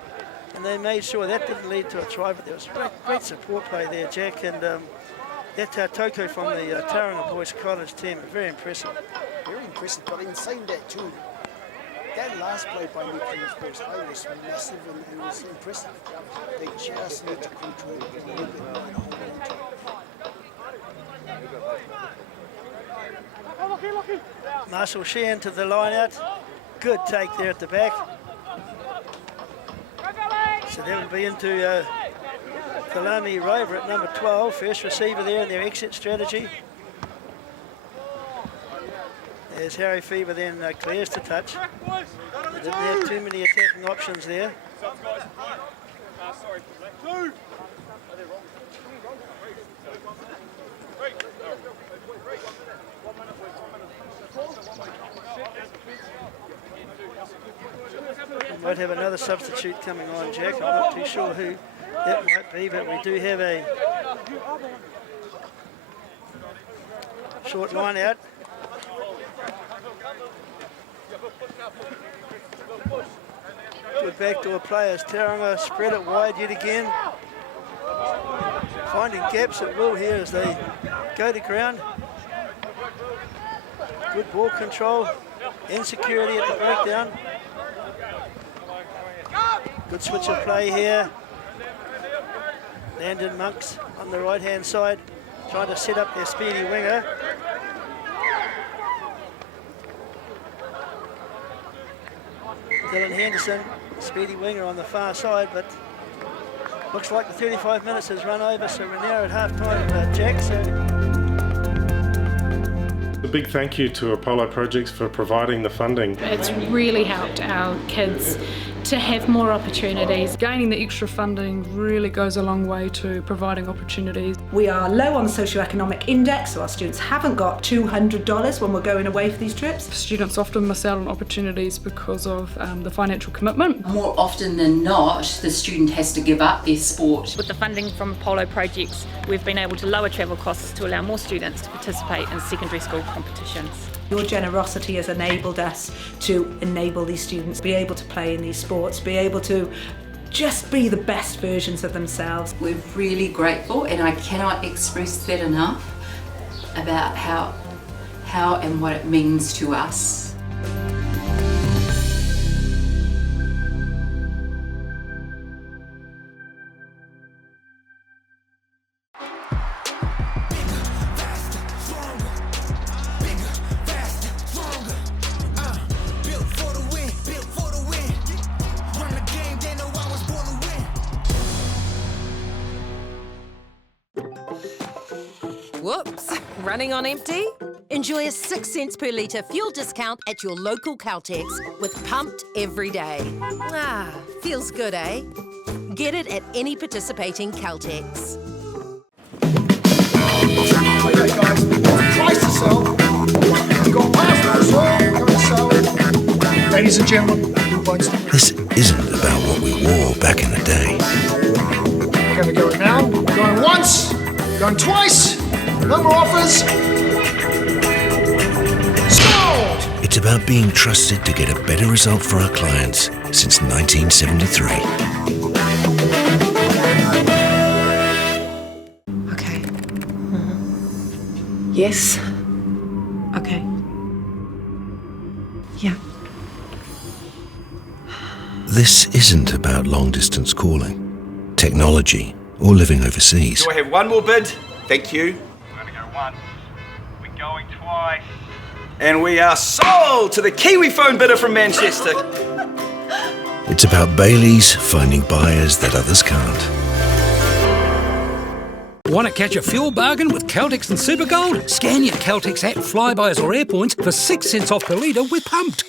and they made sure that didn't lead to a try, but there was great support play there, Jack. And that Toko from the Tauranga Boys College team, very impressive. Very impressive, but in saying that too, that last play by New Plymouth Boys High was massive and was impressive. They just need to control it a little bit more and hold on to it. Marshall Sheehan to the line out. Good take there at the back. So that would be into Kalami Rover at number 12, first receiver there in their exit strategy. There's Harry Fever then clears to touch. They didn't have too many attacking options there. We might have another substitute coming on, Jack. I'm not too sure who that might be, but we do have a short line out. Good backdoor play as Tauranga spread it wide yet again. Finding gaps at will here as they go to ground. Good ball control, insecurity at the breakdown. Good switch of play here. Landon Monks on the right hand side, trying to set up their speedy winger. Dylan Henderson, speedy winger on the far side, but looks like the 35 minutes has run over, so we're now at half time, Jack. So a big thank you to Apollo Projects for providing the funding. It's really helped our kids to have more opportunities. Gaining the extra funding really goes a long way to providing opportunities. We are low on the socioeconomic index, so our students haven't got $200 when we're going away for these trips. Students often miss out on opportunities because of the financial commitment. More often than not, the student has to give up their sport. With the funding from Apollo Projects, we've been able to lower travel costs to allow more students to participate in secondary school competitions. Your generosity has enabled us to enable these students be able to play in these sports, be able to just be the best versions of themselves. We're really grateful, and I cannot express that enough about how and what it means to us. Whoops, running on empty? Enjoy a 6 cents per litre fuel discount at your local Caltex with Pumped every day. Ah, feels good, eh? Get it at any participating Caltex. Okay guys, price to sell. You've got past as well, go to sell. Ladies and gentlemen, This isn't about what we wore back in the day. we're going to go now. Going once, going twice. No more offers. Sold! It's about being trusted to get a better result for our clients since 1973. Okay. Yes. Okay. Yeah. This isn't about long-distance calling, technology, or living overseas. Do I have one more bid? Thank you. We're going to go once. We're going twice. And we are sold to the Kiwi phone bidder from Manchester. It's about Bailey's finding buyers that others can't. Want to catch a fuel bargain with Caltex and Supergold? Scan your Caltex app, Flybys or Airpoints for 6 cents off per litre with Pumped.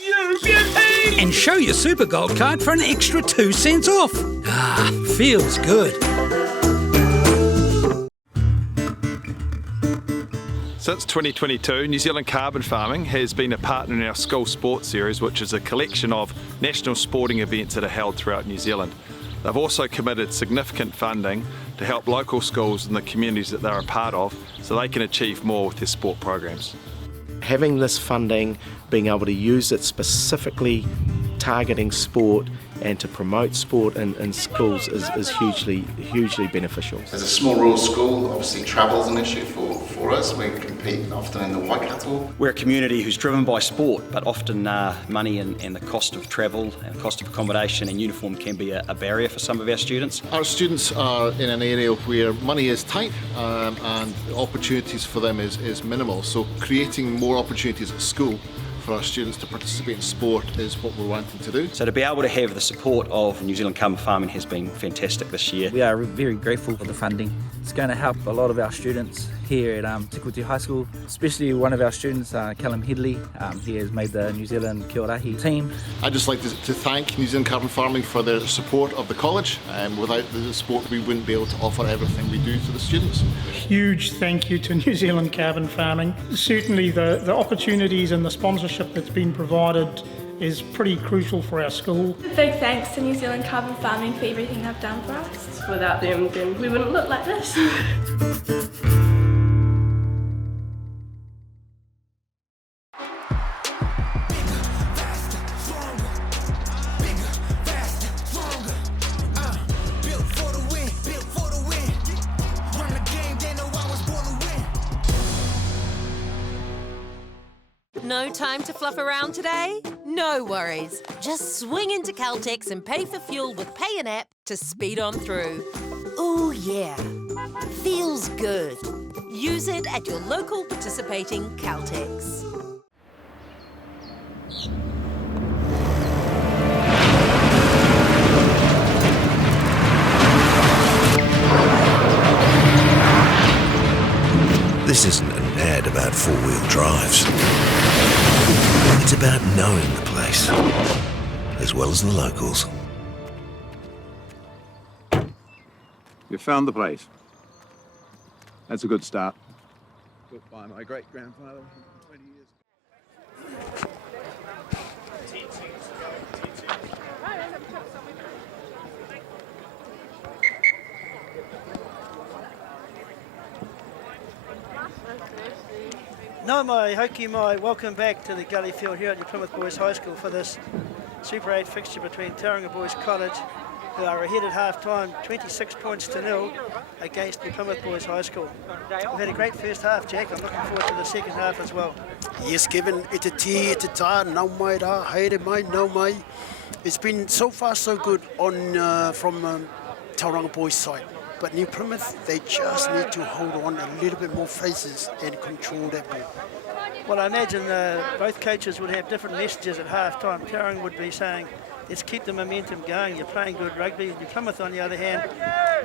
And show your Supergold card for an extra 2 cents off. Ah, feels good. Since 2022, New Zealand Carbon Farming has been a partner in our School Sports Series, which is a collection of national sporting events that are held throughout New Zealand. They've also committed significant funding to help local schools and the communities that they're a part of so they can achieve more with their sport programs. Having this funding, being able to use it specifically targeting sport and to promote sport in schools is hugely beneficial. As a small rural school, obviously travel is an issue for us. We compete often in the Waikato. We're a community who's driven by sport, but often money and the cost of travel and cost of accommodation and uniform can be a barrier for some of our students. Our students are in an area where money is tight and opportunities for them is minimal. So creating more opportunities at school for our students to participate in sport is what we're wanting to do. So to be able to have the support of New Zealand Carbon Farming has been fantastic this year. We are very grateful for the funding. It's going to help a lot of our students here at Tikuti High School, especially one of our students, Callum Headley. He has made the New Zealand Kia Orahi team. I'd just like to thank New Zealand Carbon Farming for their support of the college. Without the support, we wouldn't be able to offer everything we do to the students. Huge thank you to New Zealand Carbon Farming. Certainly the opportunities and the sponsorship that's been provided is pretty crucial for our school. Big thanks to New Zealand Carbon Farming for everything they've done for us. Without them, then we wouldn't look like this. time to fluff around today? No worries. Just swing into Caltex and pay for fuel with Pay and App to speed on through. Ooh, yeah. Feels good. Use it at your local participating Caltex. This isn't an ad about four-wheel drives. It's about knowing the place, as well as the locals. You found the place. That's a good start. Built by my great-grandfather 20 years. Nau mai, hoki mai, welcome back to the Gully Field here at your Plymouth Boys High School for this Super 8 fixture between Tauranga Boys College, who are ahead at half-time, 26 points to 0 against the Plymouth Boys High School. We've had a great first half, Jack. I'm looking forward to the second half as well. Yes, Kevin, e te ti, e te tā, nau mai rā, haere mai, nau mai. It's been so far so good on from Tauranga Boys side. But New Plymouth, they just need to hold on a little bit more phases and control that ball. Well, I imagine both coaches would have different messages at half-time. Tauranga would be saying, let's keep the momentum going. You're playing good rugby. New Plymouth, on the other hand,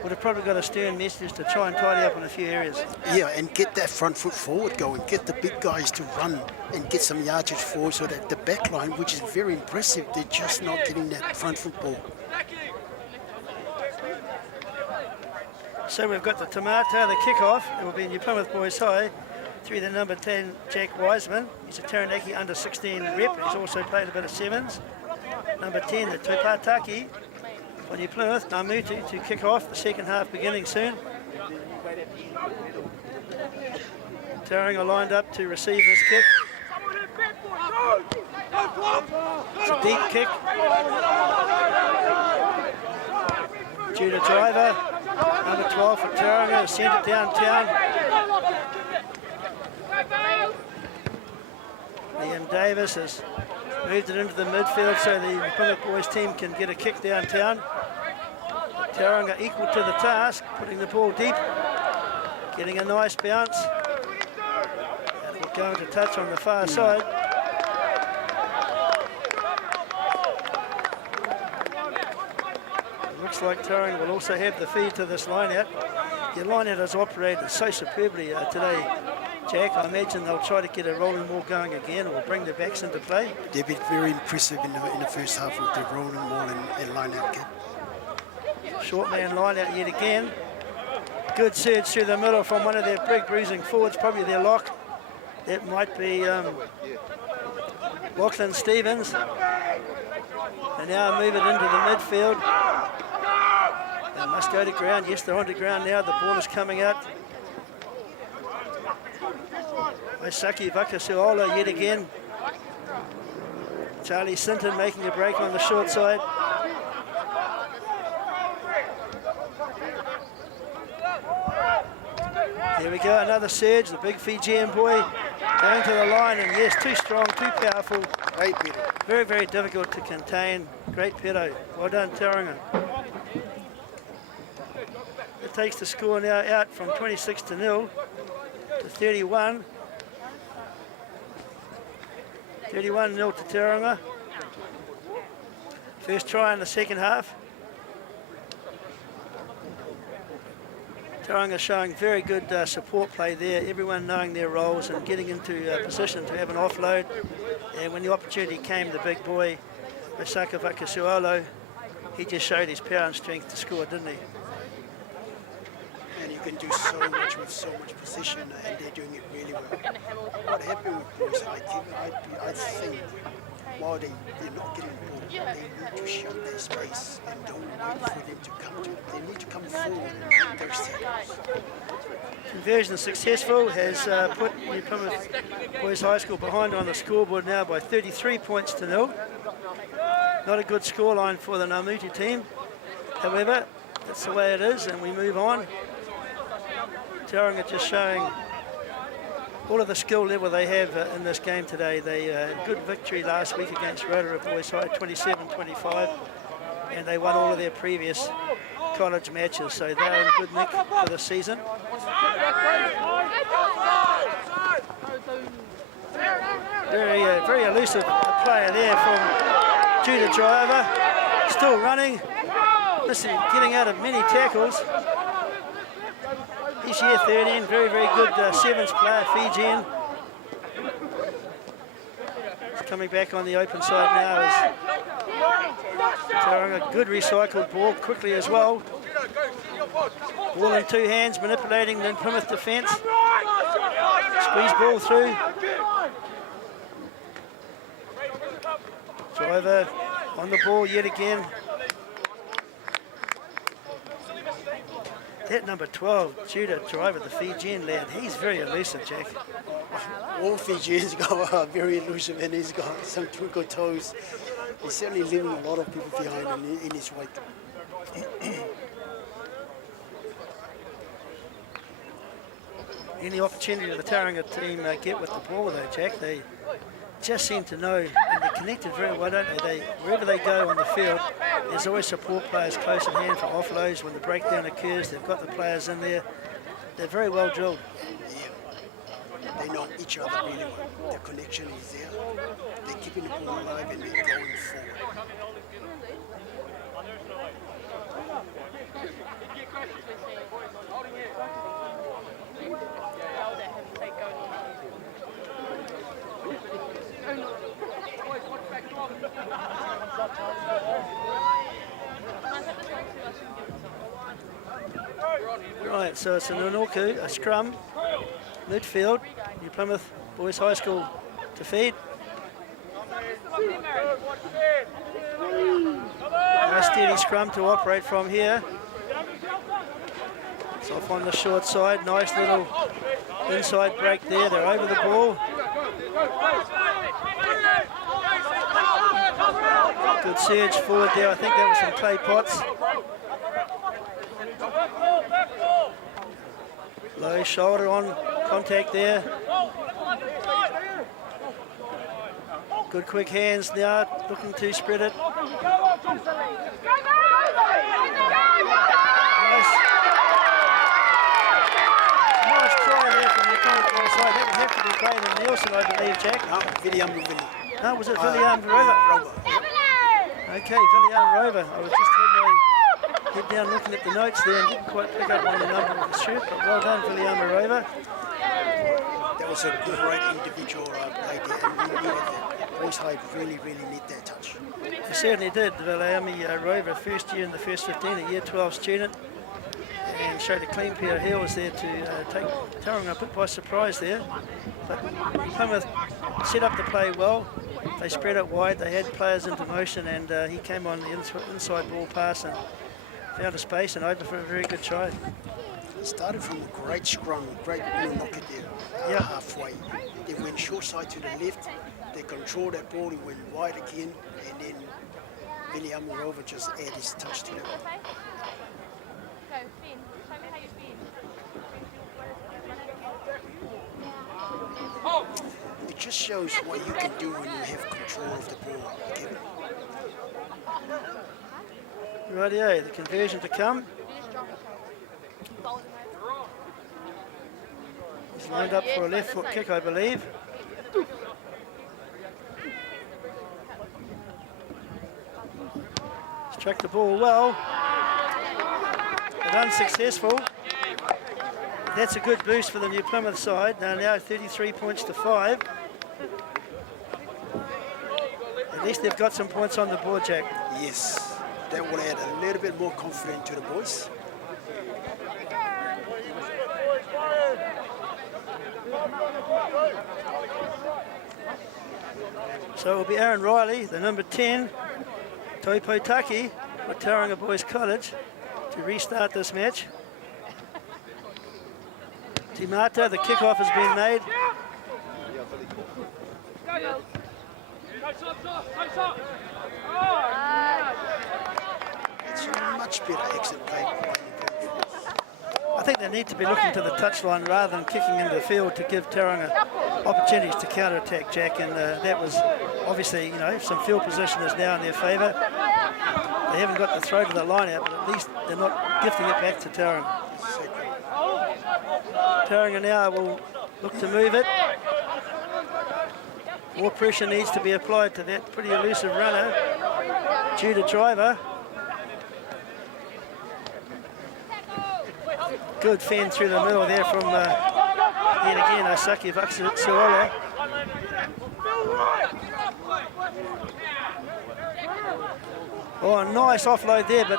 would have probably got a stern message to try and tidy up in a few areas. Yeah, and get that front foot forward going. Get the big guys to run and get some yardage forward so that the back line, which is very impressive, they're just not getting that front foot ball. So we've got the Tomato, the kickoff. It will be New Plymouth Boys High. Through the number 10, Jack Wiseman. He's a Taranaki under 16 rep. He's also played a bit of sevens. Number 10, the Tupataki for New Plymouth, Namutu, to kick off. The second half beginning soon. Tauranga lined up to receive this kick. It's a deep kick. Judah Driver, number 12 for Tauranga, sent it downtown. Liam Davis has moved it into the midfield so the Plymouth Boys team can get a kick downtown. Tauranga equal to the task, putting the ball deep, getting a nice bounce. And we're going to touch on the far side. It looks like Tauranga will also have the feed to this line-out. The line-out has operated so superbly today, Jack. I imagine they'll try to get a rolling ball going again or bring their backs into play. They've been very impressive in the first half with the rolling ball and line-out kick. Short man line-out yet again. Good surge through the middle from one of their big bruising forwards, probably their lock. That might be Lachlan Stevens. And now move it into the midfield. They must go to ground. Yes, they're on to ground now. The ball is coming out. Saki Vakasuola yet again. Charlie Sinton making a break on the short side. There we go, another surge. The big Fijian boy going to the line, and yes, too strong, too powerful. Great pedo. Very, very difficult to contain. Great pedo. Well done, Tauranga. It takes the score now out from 26 to 0 to 31. 31-0 to Tauranga. First try in the second half. Tauranga showing very good support play there, everyone knowing their roles and getting into position to have an offload. And when the opportunity came, the big boy, Osaka Vakasuolo, he just showed his power and strength to score, didn't he? And you can do so much with so much precision, and they're doing it really well. What happened with Boys, I think while they're not getting the ball, they need to shut their space and don't wait for them to come to it. They need to come forward in their seconds. Conversion successful has put New Plymouth Boys High School behind on the scoreboard now by 33 points to 0. Not a good scoreline for the Namutu team. However, that's the way it is, and we move on. Tauranga just showing all of the skill level they have in this game today. They good victory last week against Rotorua Boys High, 27-25, and they won all of their previous college matches, so they're in good nick for the season. Very elusive player there from Judah Driver, still running, getting out of many tackles. He's year 13, very good sevens player, Fijian. He's coming back on the open side now as Tauranga, good recycled ball, quickly as well. Ball in two hands, manipulating the Plymouth defence. Squeeze ball through. Driver on the ball yet again. That number 12, Judah Driver, the Fijian lad, he's very elusive, Jack. All Fijians are very elusive, and he's got some twinkle toes. He's certainly leaving a lot of people behind in his wake. Any opportunity that the Tauranga team get with the ball though, Jack, they just seem to know, and they're connected very well, don't they? Wherever they go on the field, there's always support players close at hand for offloads. When the breakdown occurs, they've got the players in there. They're very well drilled. Yeah. They know each other really well. The connection is there. They're keeping the ball alive and they're going forward. Right, so it's an Anoku, a scrum, midfield, New Plymouth Boys High School to feed. A steady scrum to operate from here. It's off on the short side, nice little inside break there, they're over the ball. Good surge forward there, I think that was from Clay Potts. Low shoulder on contact there. Good quick hands now, looking to spread it. Nice. Nice try there from the Plymouth Boys side. That would have to be played in Nielsen, I believe, Jack. No, William. No, was it William Rover? Okay, William Rover. I was just had my head down looking at the notes there and didn't quite pick up on the number of the shirt, but well done, William Rover. That was a great individual play there, and we knew that Boys High really need that touch. He certainly did. William Rover, first year in the first 15, a year 12 student, and showed a clean pair of heels there to take Tauranga a bit by surprise there. But Plymouth set up the play well. They spread it wide, they had players into motion, and he came on the inside ball pass and found a space and over for a very good try. It started from a great scrum, great knock it there, halfway. They went short side to the left, they controlled that ball, he went wide again, and then William Rover just added his touch to it. It just shows what you can do when you have control of the ball, Kevin. Rightio, the conversion to come. He's lined up for a left foot kick, I believe. Struck the ball well, but unsuccessful. That's a good boost for the New Plymouth side. They're now 33 points to 5. At least they've got some points on the board, Jack. Yes, that will add a little bit more confidence to the boys. So it will be Aaron Riley, the number 10, Toipotaki with Tauranga Boys College to restart this match. Timata, the kickoff has been made. It's a much better exit play. I think they need to be looking to the touchline rather than kicking into the field to give Tauranga opportunities to counter-attack, Jack, and that was obviously, some field position is now in their favour. They haven't got the throw to the line out, but at least they're not gifting it back to Tauranga. Tauranga now will look to move it. More pressure needs to be applied to that pretty elusive runner due to driver. Good fend through the middle there from yet again Osaki Vaksuola. Oh, a nice offload there, but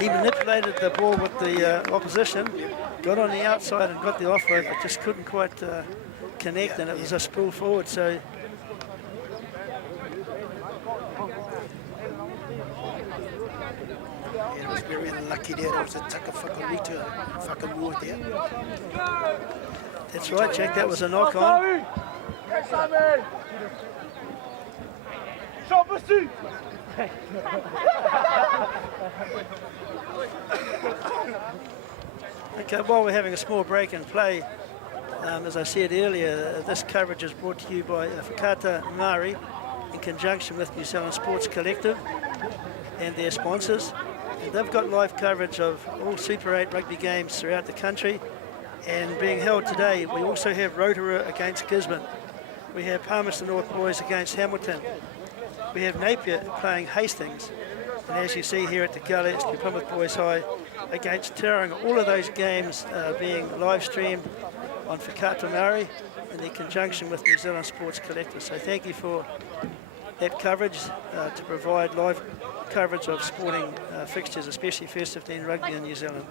he manipulated the ball with the opposition, got on the outside and got the offload, but just couldn't quite connect, and it was a spool forward. So it was very unlucky there. There was a taka whakamua there. That's right, Jack. That was a knock on. Okay, while we're having a small break in play, as I said earlier, this coverage is brought to you by Whakata Māori in conjunction with New Zealand Sports Collective and their sponsors. And they've got live coverage of all Super 8 rugby games throughout the country. And being held today, we also have Rotorua against Gisborne. We have Palmerston North Boys against Hamilton. We have Napier playing Hastings. And as you see here at the Gully, it's the Plymouth Boys High against Tauranga. All of those games being live streamed on Whakata Māori in their conjunction with New Zealand Sports Collective. So thank you for that coverage to provide live coverage of sporting fixtures, especially First 15 rugby in New Zealand.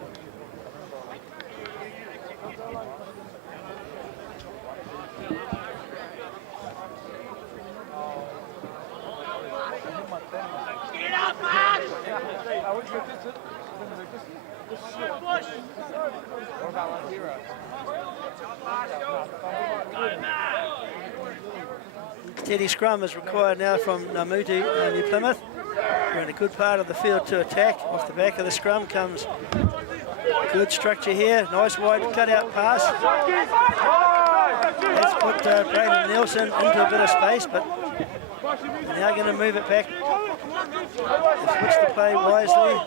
Steady scrum is required now from Namutu, New Plymouth. We're in a good part of the field to attack. Off the back of the scrum comes good structure here. Nice wide cutout pass. Let's put Braden Nelson into a bit of space, but we're now going to move it back. Switch the play wisely.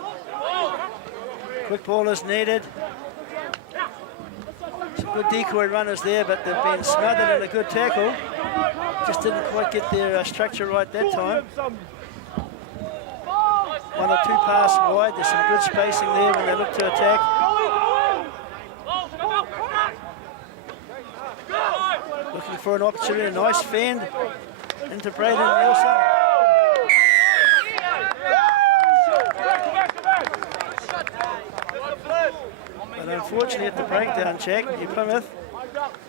Quick ball is needed. Some good decoy runners there, but they've been smothered in a good tackle. Just didn't quite get their structure right that time. One or two pass wide. There's some good spacing there when they look to attack. Looking for an opportunity. A nice fend into Braden Nelson. But unfortunately at the breakdown check, New Plymouth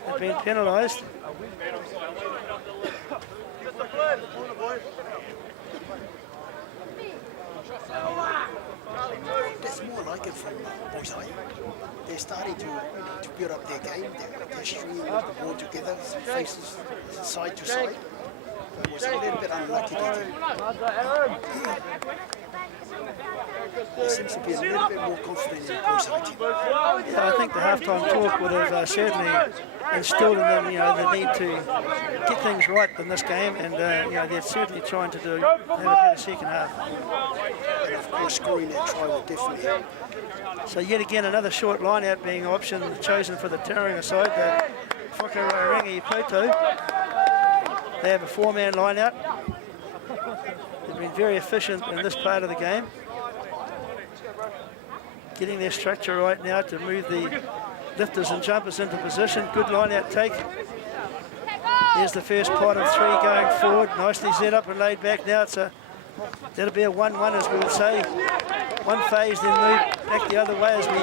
have been penalised. That's more like it from Boys High. They're starting to build up their game. They're stringing the ball together, faces side to side. It was a little bit unlucky today. There seems to be a little bit more confident in the Boys High team. Yeah, I think the halftime talk would have certainly instilled in them, the need to get things right in this game, and they're certainly trying to have a better second half. And of course, scoring that try will definitely help. So yet again, another short line out being option chosen for the Tauranga side, the Whakarangi Poto. They have a four-man line out. They've been very efficient in this part of the game. Getting their structure right now to move the lifters and jumpers into position. Good line out take. Here's the first pot of three going forward. Nicely set up and laid back now. That'll be a 1-1 as we would say. One phase, then move back the other way as we...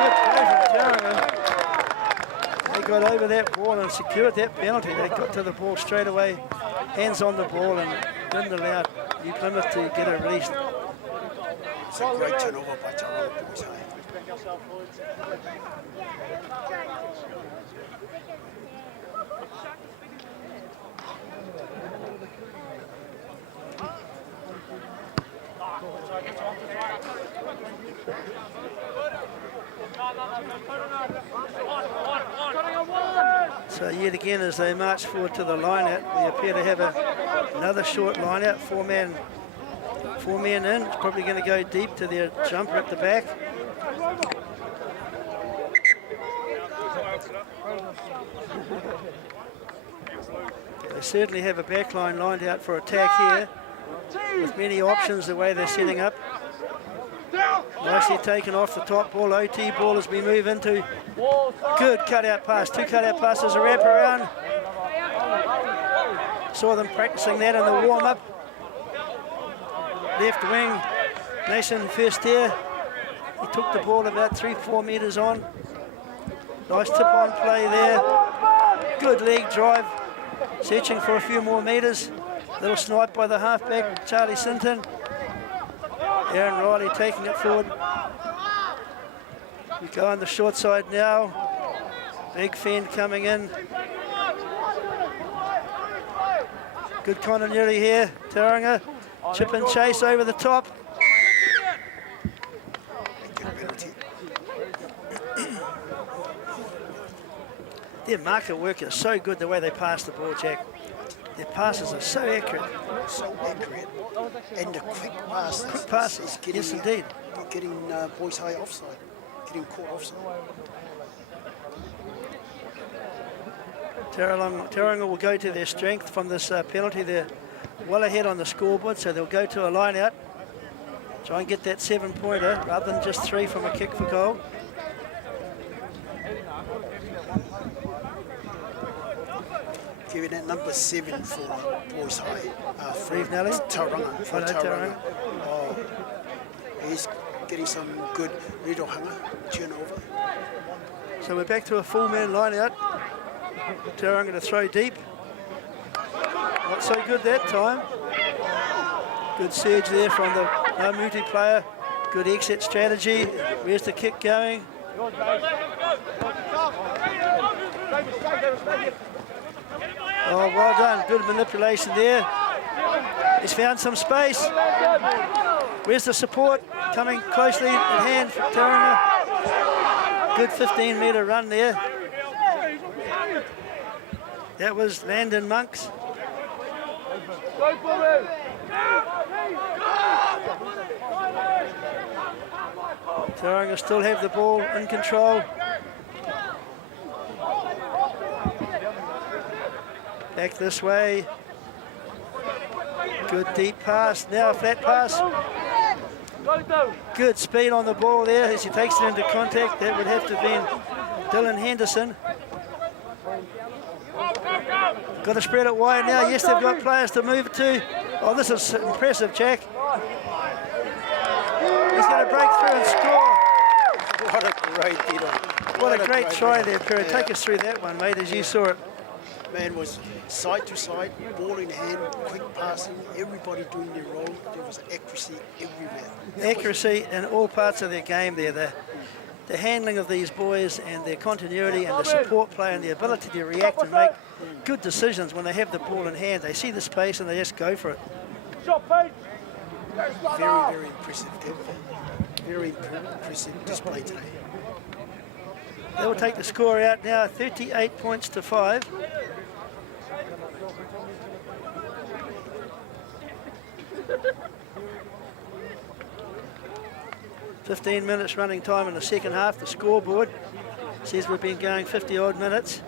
Good play from Tauranga. They got over that ball and secured that penalty. They got to the ball straight away, hands on the ball, and didn't allow New Plymouth to get it released. It's a great turnover by Tauranga Boys High. So yet again, as they march forward to the line out, we appear to have another short line out, four men in. It's probably going to go deep to their jumper at the back. They certainly have a back line lined out for attack here, with many options the way they're setting up. Nicely taken off the top ball, OT ball as we move into. Good cutout pass, two cutout passes, a wrap around. Saw them practicing that in the warm-up. Left wing, Mason first here. He took the ball about 3-4 metres on. Nice tip-on play there. Good leg drive, searching for a few more metres. Little snipe by the halfback, Charlie Sinton. Aaron Riley taking it forward. We go on the short side now. Big Fend coming in. Good continuity here, Tauranga. Chip and chase over the top. Their market work is so good the way they pass the ball, Jack. Their passes are so accurate. So accurate. And the quick passes. Quick passes, yes indeed. Getting Boys High offside. Getting caught offside. Tauranga will go to their strength from this penalty. They're well ahead on the scoreboard, so they'll go to a line out. Try and get that 7-pointer rather than just 3 from a kick for goal. Giving that number 7 for Boys High. Reeve Nelly? Tauranga. For Tauranga. Oh, he's getting some good Rotorua turnover. So we're back to a full-man line out. Tauranga to throw deep. Not so good that time. Good surge there from the Namuti player. Good exit strategy. Where's the kick going? Oh, well done. Good manipulation there. He's found some space. Where's the support? Coming closely at hand for Tauranga. Good 15-metre run there. That was Landon Monks. Tauranga still have the ball in control. Back this way. Good deep pass. Now a flat pass. Good speed on the ball there as he takes it into contact. That would have to have been Dylan Henderson. Got to spread it wide now. Yes, they've got players to move it to. Oh, this is impressive, Jack. He's going to break through and score. What a great hit. What a great try there, Perry. Yeah. Take us through that one, mate, as you saw it. Man was side to side, ball in hand, quick passing, everybody doing their role. There was accuracy everywhere. Accuracy in all parts of their game there. The handling of these boys and their continuity and the support play and the ability to react and make good decisions when they have the ball in hand. They see the space and they just go for it. Very, very impressive. Very impressive display today. They will take the score out now, 38 points to 5. "15 minutes running time in the second half." The scoreboard says we've been going 50-odd minutes.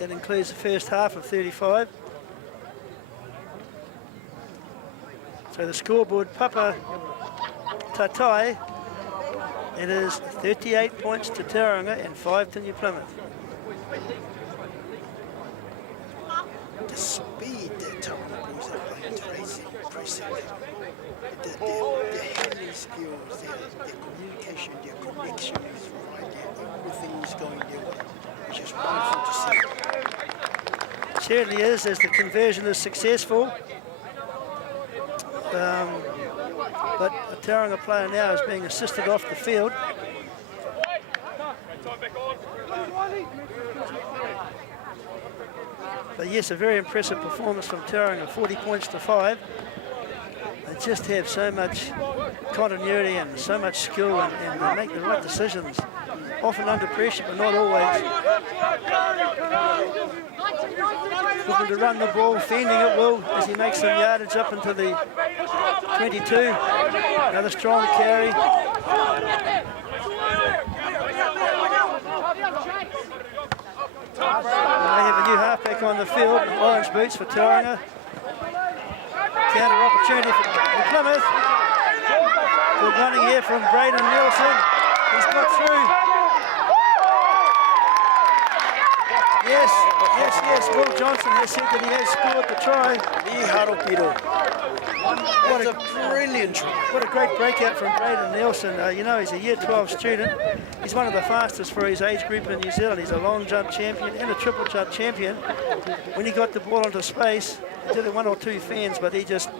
That includes the first half of 35. So the scoreboard, Papa Tatai, it is 38 points to Tauranga and 5 to New Plymouth. The speed that Tauranga boys are playing today is impressive. The handling skills, their communication, their connection is right there. Everything is going their way, which is wonderful to see. It certainly is, as the conversion is successful. But a Tauranga player now is being assisted off the field. But yes, a very impressive performance from Tauranga, 40 points to 5. They just have so much continuity and so much skill and they make the right decisions often under pressure, but not always. Looking to run the ball, fending it well as he makes some yardage up into the 22. Another strong carry. They have a new halfback on the field, orange boots for Tauranga. Counter opportunity for Plymouth. Good running here from Braden Nielsen. He's got through. Yes. Will Johnson has said that he has scored the try. What a brilliant try. What a great breakout from Braden Nielsen. You know, he's a Year 12 student. He's one of the fastest for his age group in New Zealand. He's a long jump champion and a triple jump champion. When he got the ball into space, he did one or two fans, but he just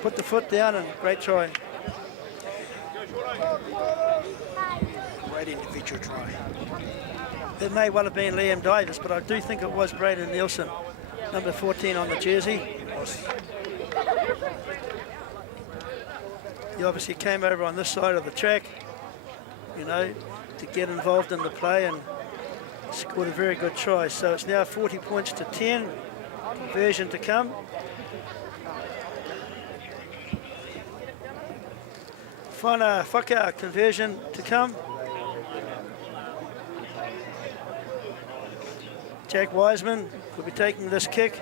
put the foot down and great try. Great individual try. It may well have been Liam Davis, but I do think it was Braden Nielsen, number 14 on the jersey. He obviously came over on this side of the track, you know, to get involved in the play and scored a very good try. So it's now 40 points to 10, conversion to come. Haka conversion to come. Jack Wiseman will be taking this kick.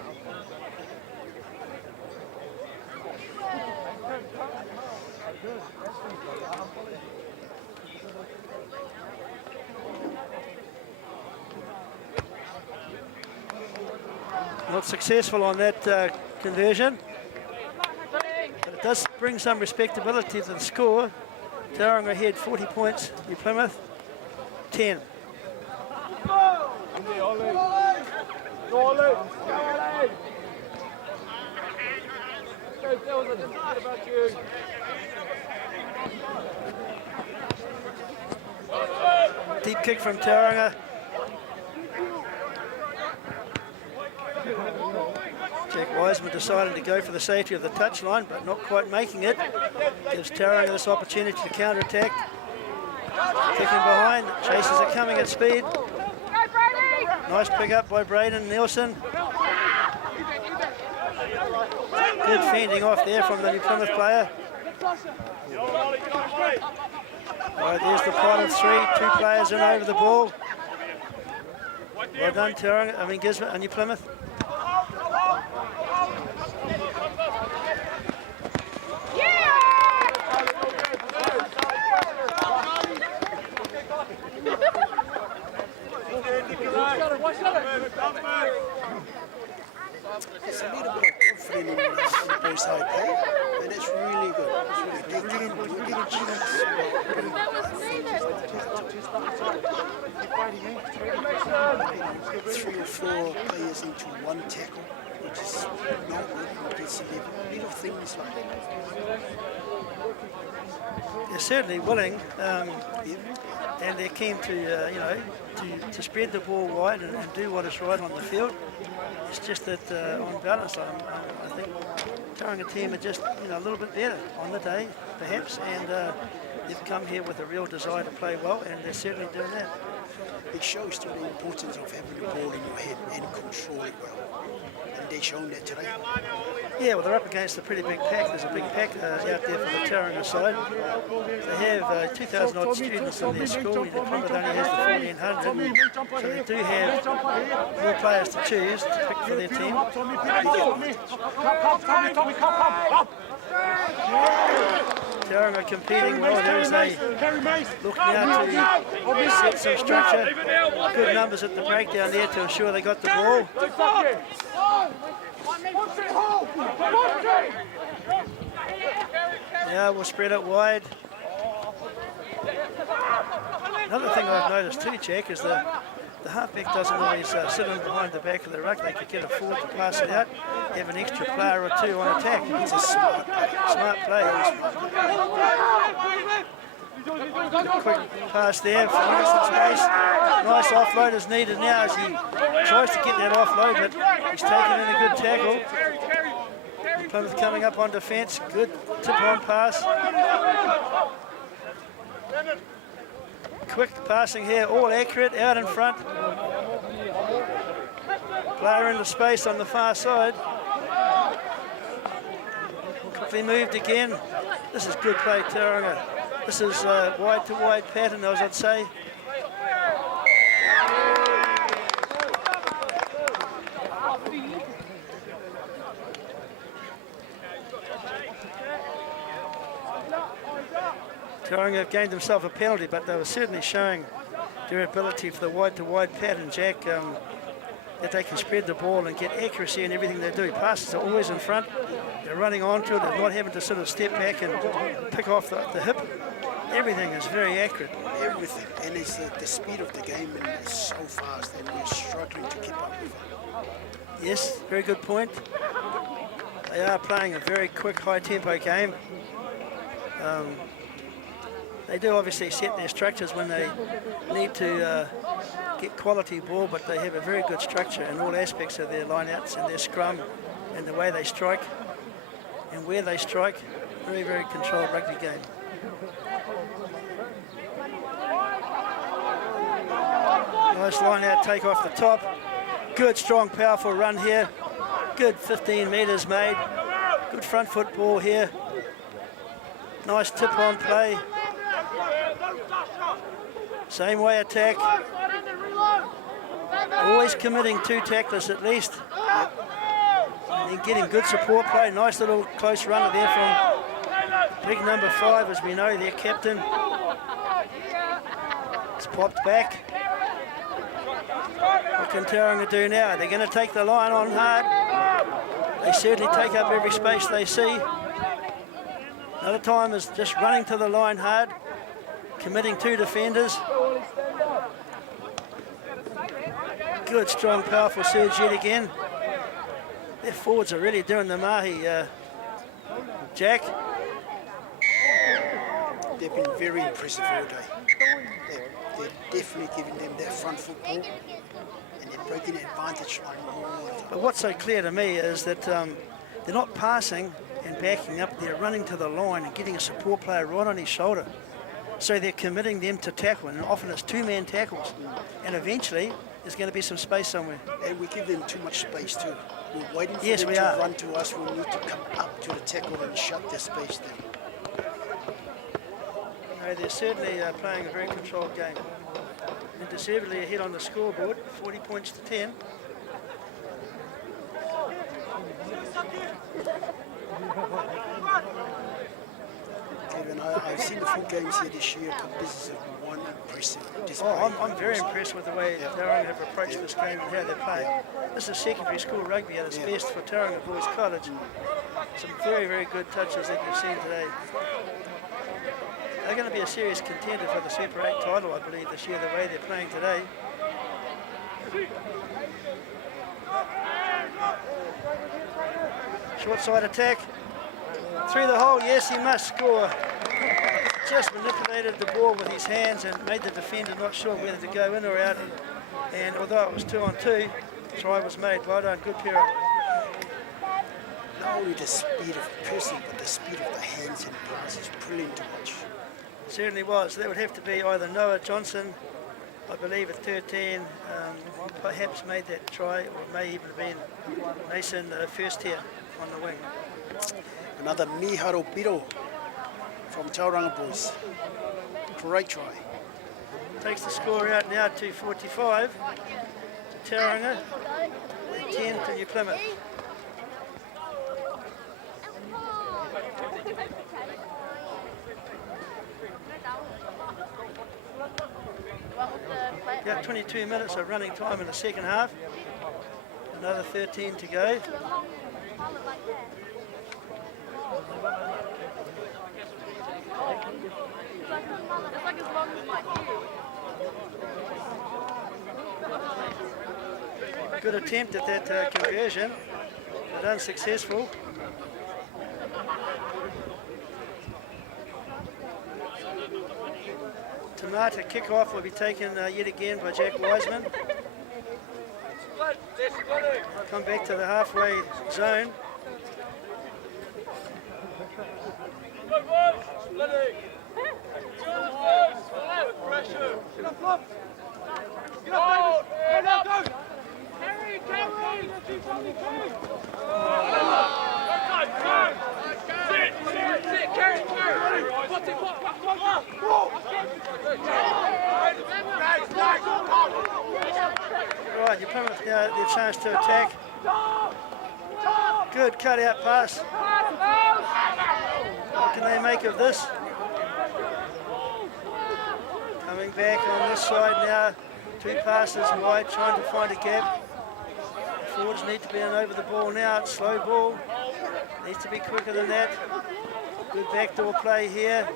Not successful on that conversion, but it does bring some respectability to the score. Tauranga ahead 40 points, New Plymouth 10. Deep kick from Tauranga. Jack Wiseman decided to go for the safety of the touchline, but not quite making it. Gives Tauranga this opportunity to counter-attack. Kicking behind, chasers are coming at speed. Nice pick up by Braden Nielsen. Good fending off there from the New Plymouth player. Right, there's the pot of three. Two players in over the ball. Well done, Tauranga. Gisborne and New Plymouth. It's a little bit of confidence in the boys' high play, and it's really good. It's really good. Three or four players into one tackle, which is not good. It's little things like that. They're certainly willing, and they're keen to, to spread the ball wide and do what is right on the field. It's just that on balance, I think Tauranga team are just a little bit better on the day, perhaps, and they've come here with a real desire to play well, and they're certainly doing that. It shows to the importance of having the ball in your head and control it well, and they've shown that today. Yeah, well, they're up against a pretty big pack. There's a big pack out there from the Tauranga side. They have 2,000 odd students in their school. Plymouth only has the 1,400, so they do have more players to choose to pick for their team. Tauranga competing well. There's looking out to set some structure. Good numbers at the breakdown there to ensure they got the ball. Now we'll spread it wide. Another thing I've noticed too, Jack, is the halfback doesn't always sit in behind the back of the ruck. They could get a forward to pass it out, have an extra player or two on attack. It's a smart play. Quick pass there for nice space. Nice offload is needed now as he tries to get that offload, but he's taken in a good tackle. Plymouth coming up on defence. Good tip-on pass. quick passing here, all accurate, out in front. Player into space on the far side. Quickly moved again. This is good play, Tauranga. This is wide to wide pattern, as I'd say. Tauranga have gained themselves a penalty, but they were certainly showing their ability for the wide-to-wide pattern, Jack, that they can spread the ball and get accuracy in everything they do. Passes are always in front. They're running onto it. They're not having to sort of step back and pick off the hip. Everything is very accurate. Everything, and it's the speed of the game, and it's so fast, and we're struggling to keep up with it. Yes, very good point. They are playing a very quick, high-tempo game. They do obviously set their structures when they need to get quality ball, but they have a very good structure in all aspects of their lineouts and their scrum and the way they strike and where they strike. Very, very controlled rugby game. Nice lineout take off the top. Good, strong, powerful run here. Good 15 metres made. Good front foot ball here. Nice tip on play. Same way attack. Always committing 2 tacklers at least. And then getting good support play. Nice little close runner there from big number 5, as we know, their captain. It's popped back. What can Tauranga do now? They're going to take the line on hard. They certainly take up every space they see. Another time is just running to the line hard, committing 2 defenders. Good, strong, powerful surge yet again. Their forwards are really doing the mahi, Jack. They've been very impressive all day. They're definitely giving them that front football, and they're breaking the advantage line all the time. But what's so clear to me is that they're not passing and backing up, they're running to the line and getting a support player right on his shoulder. So they're committing them to tackle, and often it's 2-man tackles. And eventually, there's going to be some space somewhere. And we give them too much space too. We're waiting for Yes, them we to are. run to us. We need to come up to the tackle and shut their space down. No, they're certainly playing a very controlled game. And deservedly ahead on the scoreboard, 40 points to 10. Kevin, I've seen the full games here this year, but this is one impressive display. Oh, I'm very impressed with the way Tauranga have approached this game and how they're playing. This is secondary school rugby at its best for Tauranga Boys College. Some very, very good touches that you've seen today. They're going to be a serious contender for the Super 8 title, I believe, this year, the way they're playing today. Short side attack. Through the hole, yes, he must score. Just manipulated the ball with his hands and made the defender not sure whether to go in or out. And although it was 2-on-2, the try was made. Well done, good Pira. Not only the speed of the person, but the speed of the hands and pass is brilliant to watch. Certainly was. That would have to be either Noah Johnson, I believe at 13, perhaps made that try, or may even have been Mason first here on the wing. Another Miharo Biro from Tauranga Boys. Great try. Takes the score out now to 45 to Tauranga, 10 to New Plymouth. About 22 minutes of running time in the second half. Another 13 to go. Good attempt at that conversion, but unsuccessful. Tamata kickoff will be taken yet again by Jack Wiseman. Come back to the halfway zone. Right, your Plymouth now their chance to attack. Good cut-out pass. What can they make of this? Coming back on this side now. 2 passes wide, trying to find a gap. Forwards need to be in over the ball now. It's slow ball. Needs to be quicker than that. Good backdoor play here.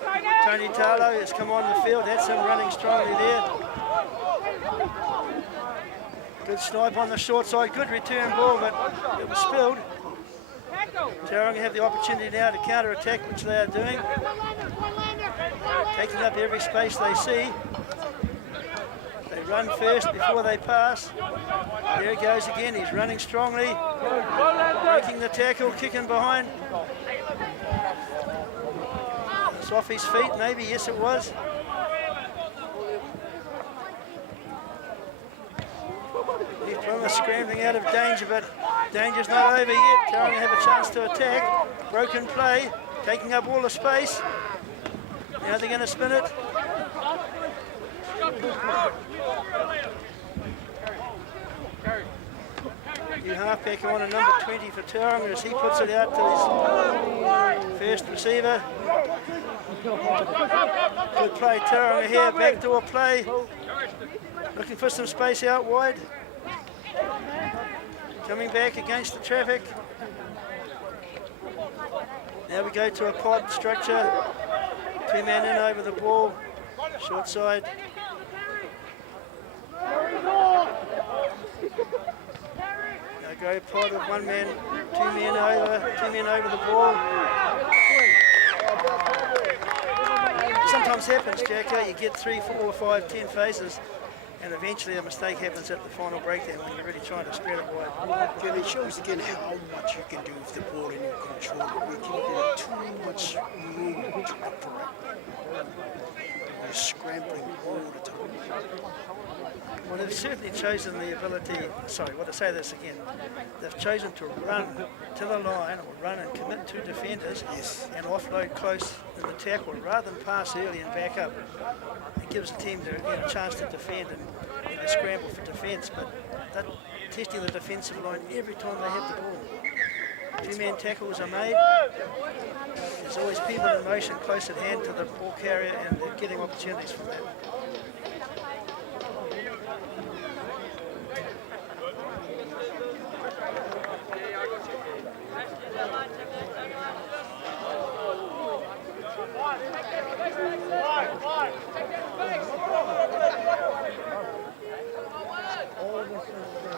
Tony Tarlo has come on the field. That's him running strongly there. Good snipe on the short side. Good return ball, but it was spilled. Tauranga have the opportunity now to counter-attack, which they are doing. Taking up every space they see. They run first before they pass. There he goes again. He's running strongly. Breaking the tackle, kicking behind. It's off his feet, maybe. Yes, it was. He's Plymouth scrambling out of danger, but danger's not over yet. Tauranga have a chance to attack. Broken play, taking up all the space. Now they're going to spin it. New halfback on a number 20 for Tauranga as he puts it out to his first receiver. Good play, Tauranga here, backdoor play. Looking for some space out wide. Coming back against the traffic. Now we go to a pod structure. 2 men in over the ball. Short side. Now go pod of 1 man, 2 men over the ball. Sometimes happens, Jacko. You get 3, 4, 5, 10 phases. And eventually a mistake happens at the final breakdown when you're really trying to spread it wide. Again, it shows again how much you can do with the ball in your control. We can get too much room to operate. We're scrambling all the time. Well, they've certainly chosen the ability, they've chosen to run to the line or run and commit to defenders and offload close in the tackle rather than pass early and back up. It gives the team a chance to defend and scramble for defence, but they're testing the defensive line every time they have the ball. 2-man tackles are made. There's always people in motion close at hand to the ball carrier and they're getting opportunities from that.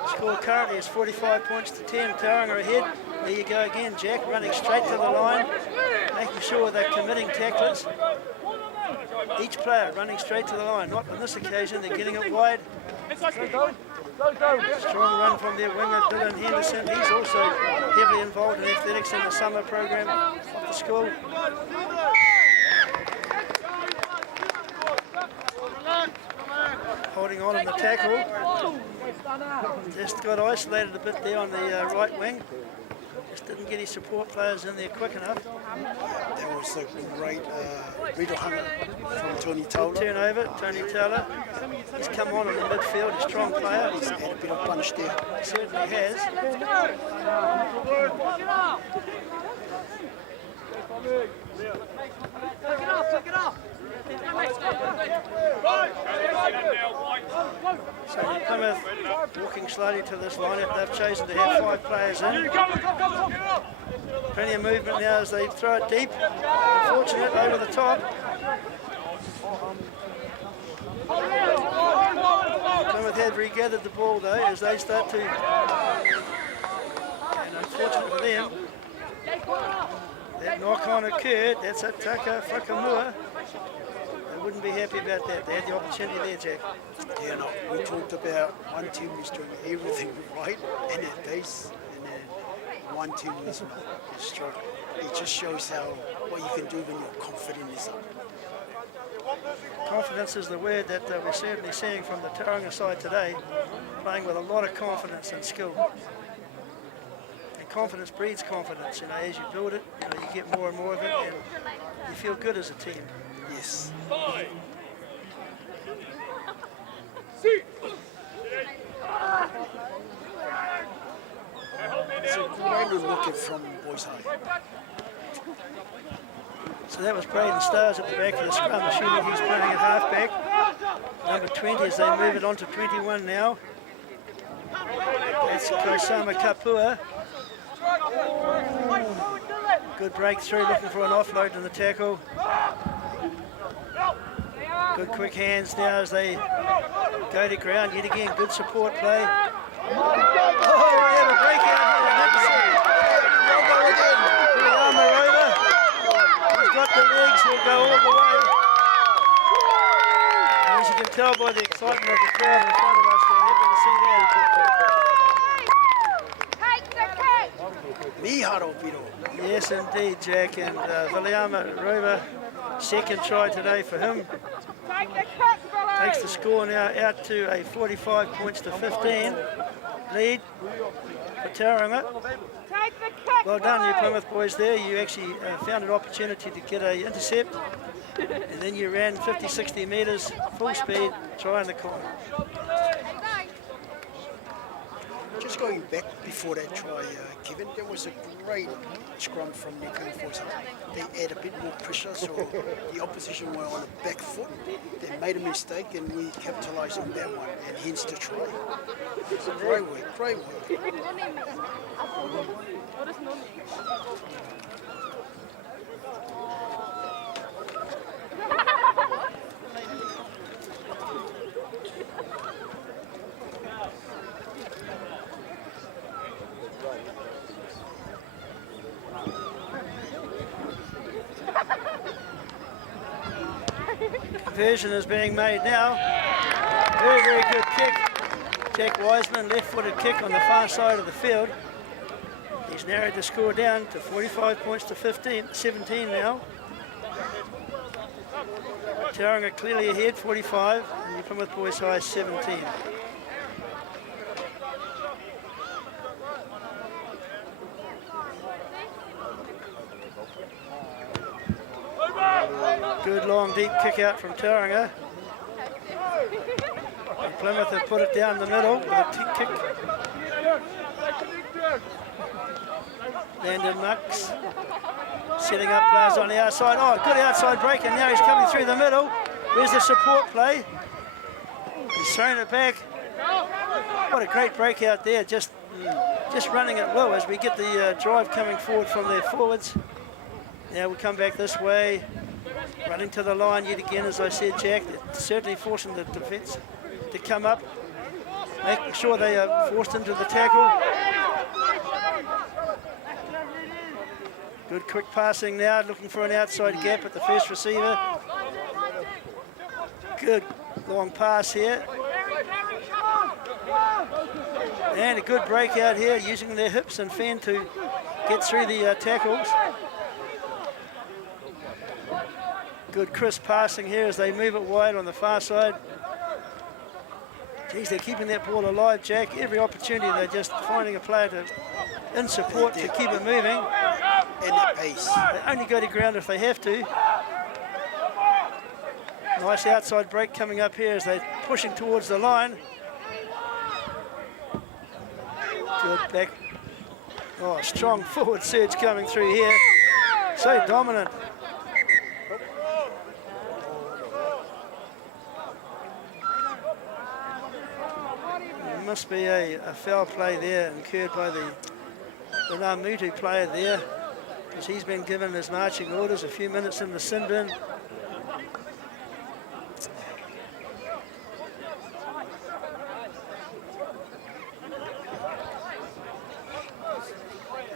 Score currently is 45 points to 10. Tauranga ahead. There you go again, Jack, running straight to the line, making sure they're committing tacklers. Each player running straight to the line. Not on this occasion, they're getting it wide. Strong run from their winger, Dylan Henderson. He's also heavily involved in athletics in the summer program of the school. Holding on in the tackle. Just got isolated a bit there on the right wing. Just didn't get his support players in there quick enough. That was a great Rotorua from Tony Taylor. Turnover, Tony Taylor. He's come on in the midfield, a strong player. He's had a bit of punch there. He certainly has. Take it off. So Plymouth walking slowly to this lineup. They've chosen to have 5 players in. Plenty of movement now as they throw it deep. Fortunate over the top. Plymouth had regathered the ball though as they start to, and unfortunate for them, that knock on occurred. That's a Taka Whakamua. They wouldn't be happy about that. They had the opportunity there, Jack. Yeah, no, we talked about one team is doing everything right and at base, and then one team is struggling. It just shows what you can do when your confidence is up. Confidence is the word that we're certainly seeing from the Tauranga side today, playing with a lot of confidence and skill. And confidence breeds confidence. You know, as you build it, you know, you get more and more of it, and you feel good as a team. Yes. So Braden looking from Boys High. So that was Braden Stars at the back of the scrum, assuming he's playing at halfback. Number 20 as they move it on to 21 now. That's Kosama Kapua. Good breakthrough, looking for an offload in the tackle. Good quick hands now as they go to ground. Yet again, good support play. Oh, we have a breakout here in Napier. Rotorua. He's got the legs, he'll go all the way. And as you can tell by the excitement of the crowd in front of us, they're happy to see that. Miharo Piro. Yes, indeed, Jack. And Viliama Rova, second try today for him. Takes the score now out to a 45 points to 15 lead for Tauranga. Well done, you Plymouth boys there. You actually found an opportunity to get an intercept, and then you ran 50-60 metres full speed, trying the corner. Just going back before that try, Kevin, there was a great scrum from Napier Boys High. They add a bit more pressure, so the opposition were on the back foot. They made a mistake, and we capitalised on that one, and hence the try. Great work, great work. Conversion is being made now. Very, very good kick. Jack Wiseman, left-footed kick on the far side of the field. He's narrowed the score down to 45 points to 17 now. Tauranga clearly ahead, 45, and the Plymouth Boys High 17. Good long deep kick out from Tauranga. And Plymouth have put it down the middle with a kick. Landon Mux setting up players on the outside. Oh, good outside break, and now he's coming through the middle. Where's the support play? He's thrown it back. What a great breakout there, just running at will as we get the drive coming forward from their forwards. Now we come back this way, running to the line yet again, as I said, Jack. They're certainly forcing the defence to come up, making sure they are forced into the tackle. Good quick passing now, looking for an outside gap at the first receiver. Good long pass here. And a good breakout here, using their hips and fan to get through the tackles. Good crisp passing here as they move it wide on the far side. Geez, they're keeping that ball alive, Jack. Every opportunity, they're just finding a player in support to keep it moving. And at pace. They only go to ground if they have to. Nice outside break coming up here as they're pushing towards the line. Good back. Oh, strong forward surge coming through here. So dominant. There must be a foul play there incurred by the Namutu player there, because he's been given his marching orders a few minutes in the sin bin.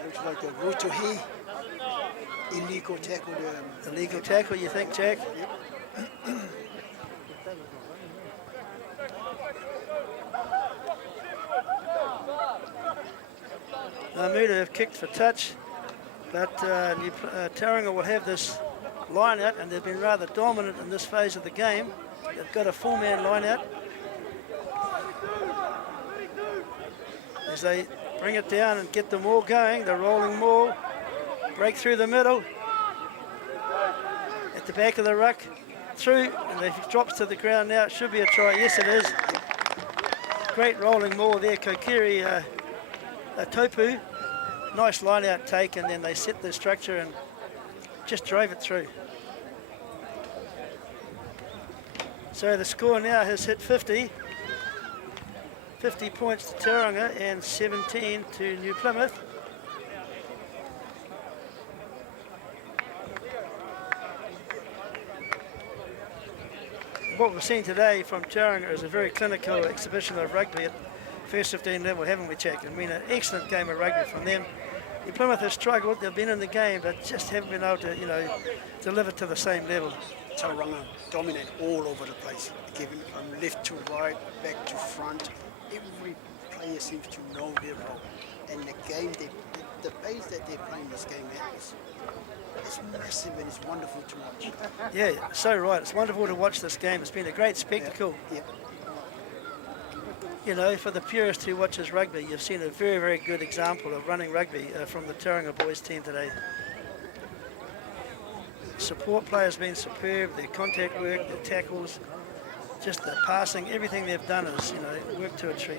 Looks like a Rotorua illegal tackle. Illegal tackle, you think, Jack? Yep. Namutu have kicked for touch, but Tauranga will have this line out, and they've been rather dominant in this phase of the game. They've got a 4-man line out. As they bring it down and get the maul going, the rolling maul, break through the middle, at the back of the ruck, through, and if it drops to the ground now, it should be a try. Yes, it is. Great rolling maul there, Kokiri Topu. Nice line out take, and then they set the structure and just drove it through. So the score now has hit 50. 50 points to Tauranga and 17 to New Plymouth. What we've seen today from Tauranga is a very clinical exhibition of rugby at first 15 level, haven't we, Jack? I mean, an excellent game of rugby from them. New Plymouth has struggled, they've been in the game, but just haven't been able to, deliver to the same level. Tauranga dominate all over the place, giving from left to right, back to front. Every player seems to know their role. And the game, the pace that they're playing this game at is massive, and it's wonderful to watch. Yeah, so right. It's wonderful to watch this game. It's been a great spectacle. Yeah. For the purist who watches rugby, you've seen a very, very good example of running rugby from the Tauranga boys team today. Support play has been superb. Their contact work, their tackles, just the passing, everything they've done is, worked to a treat.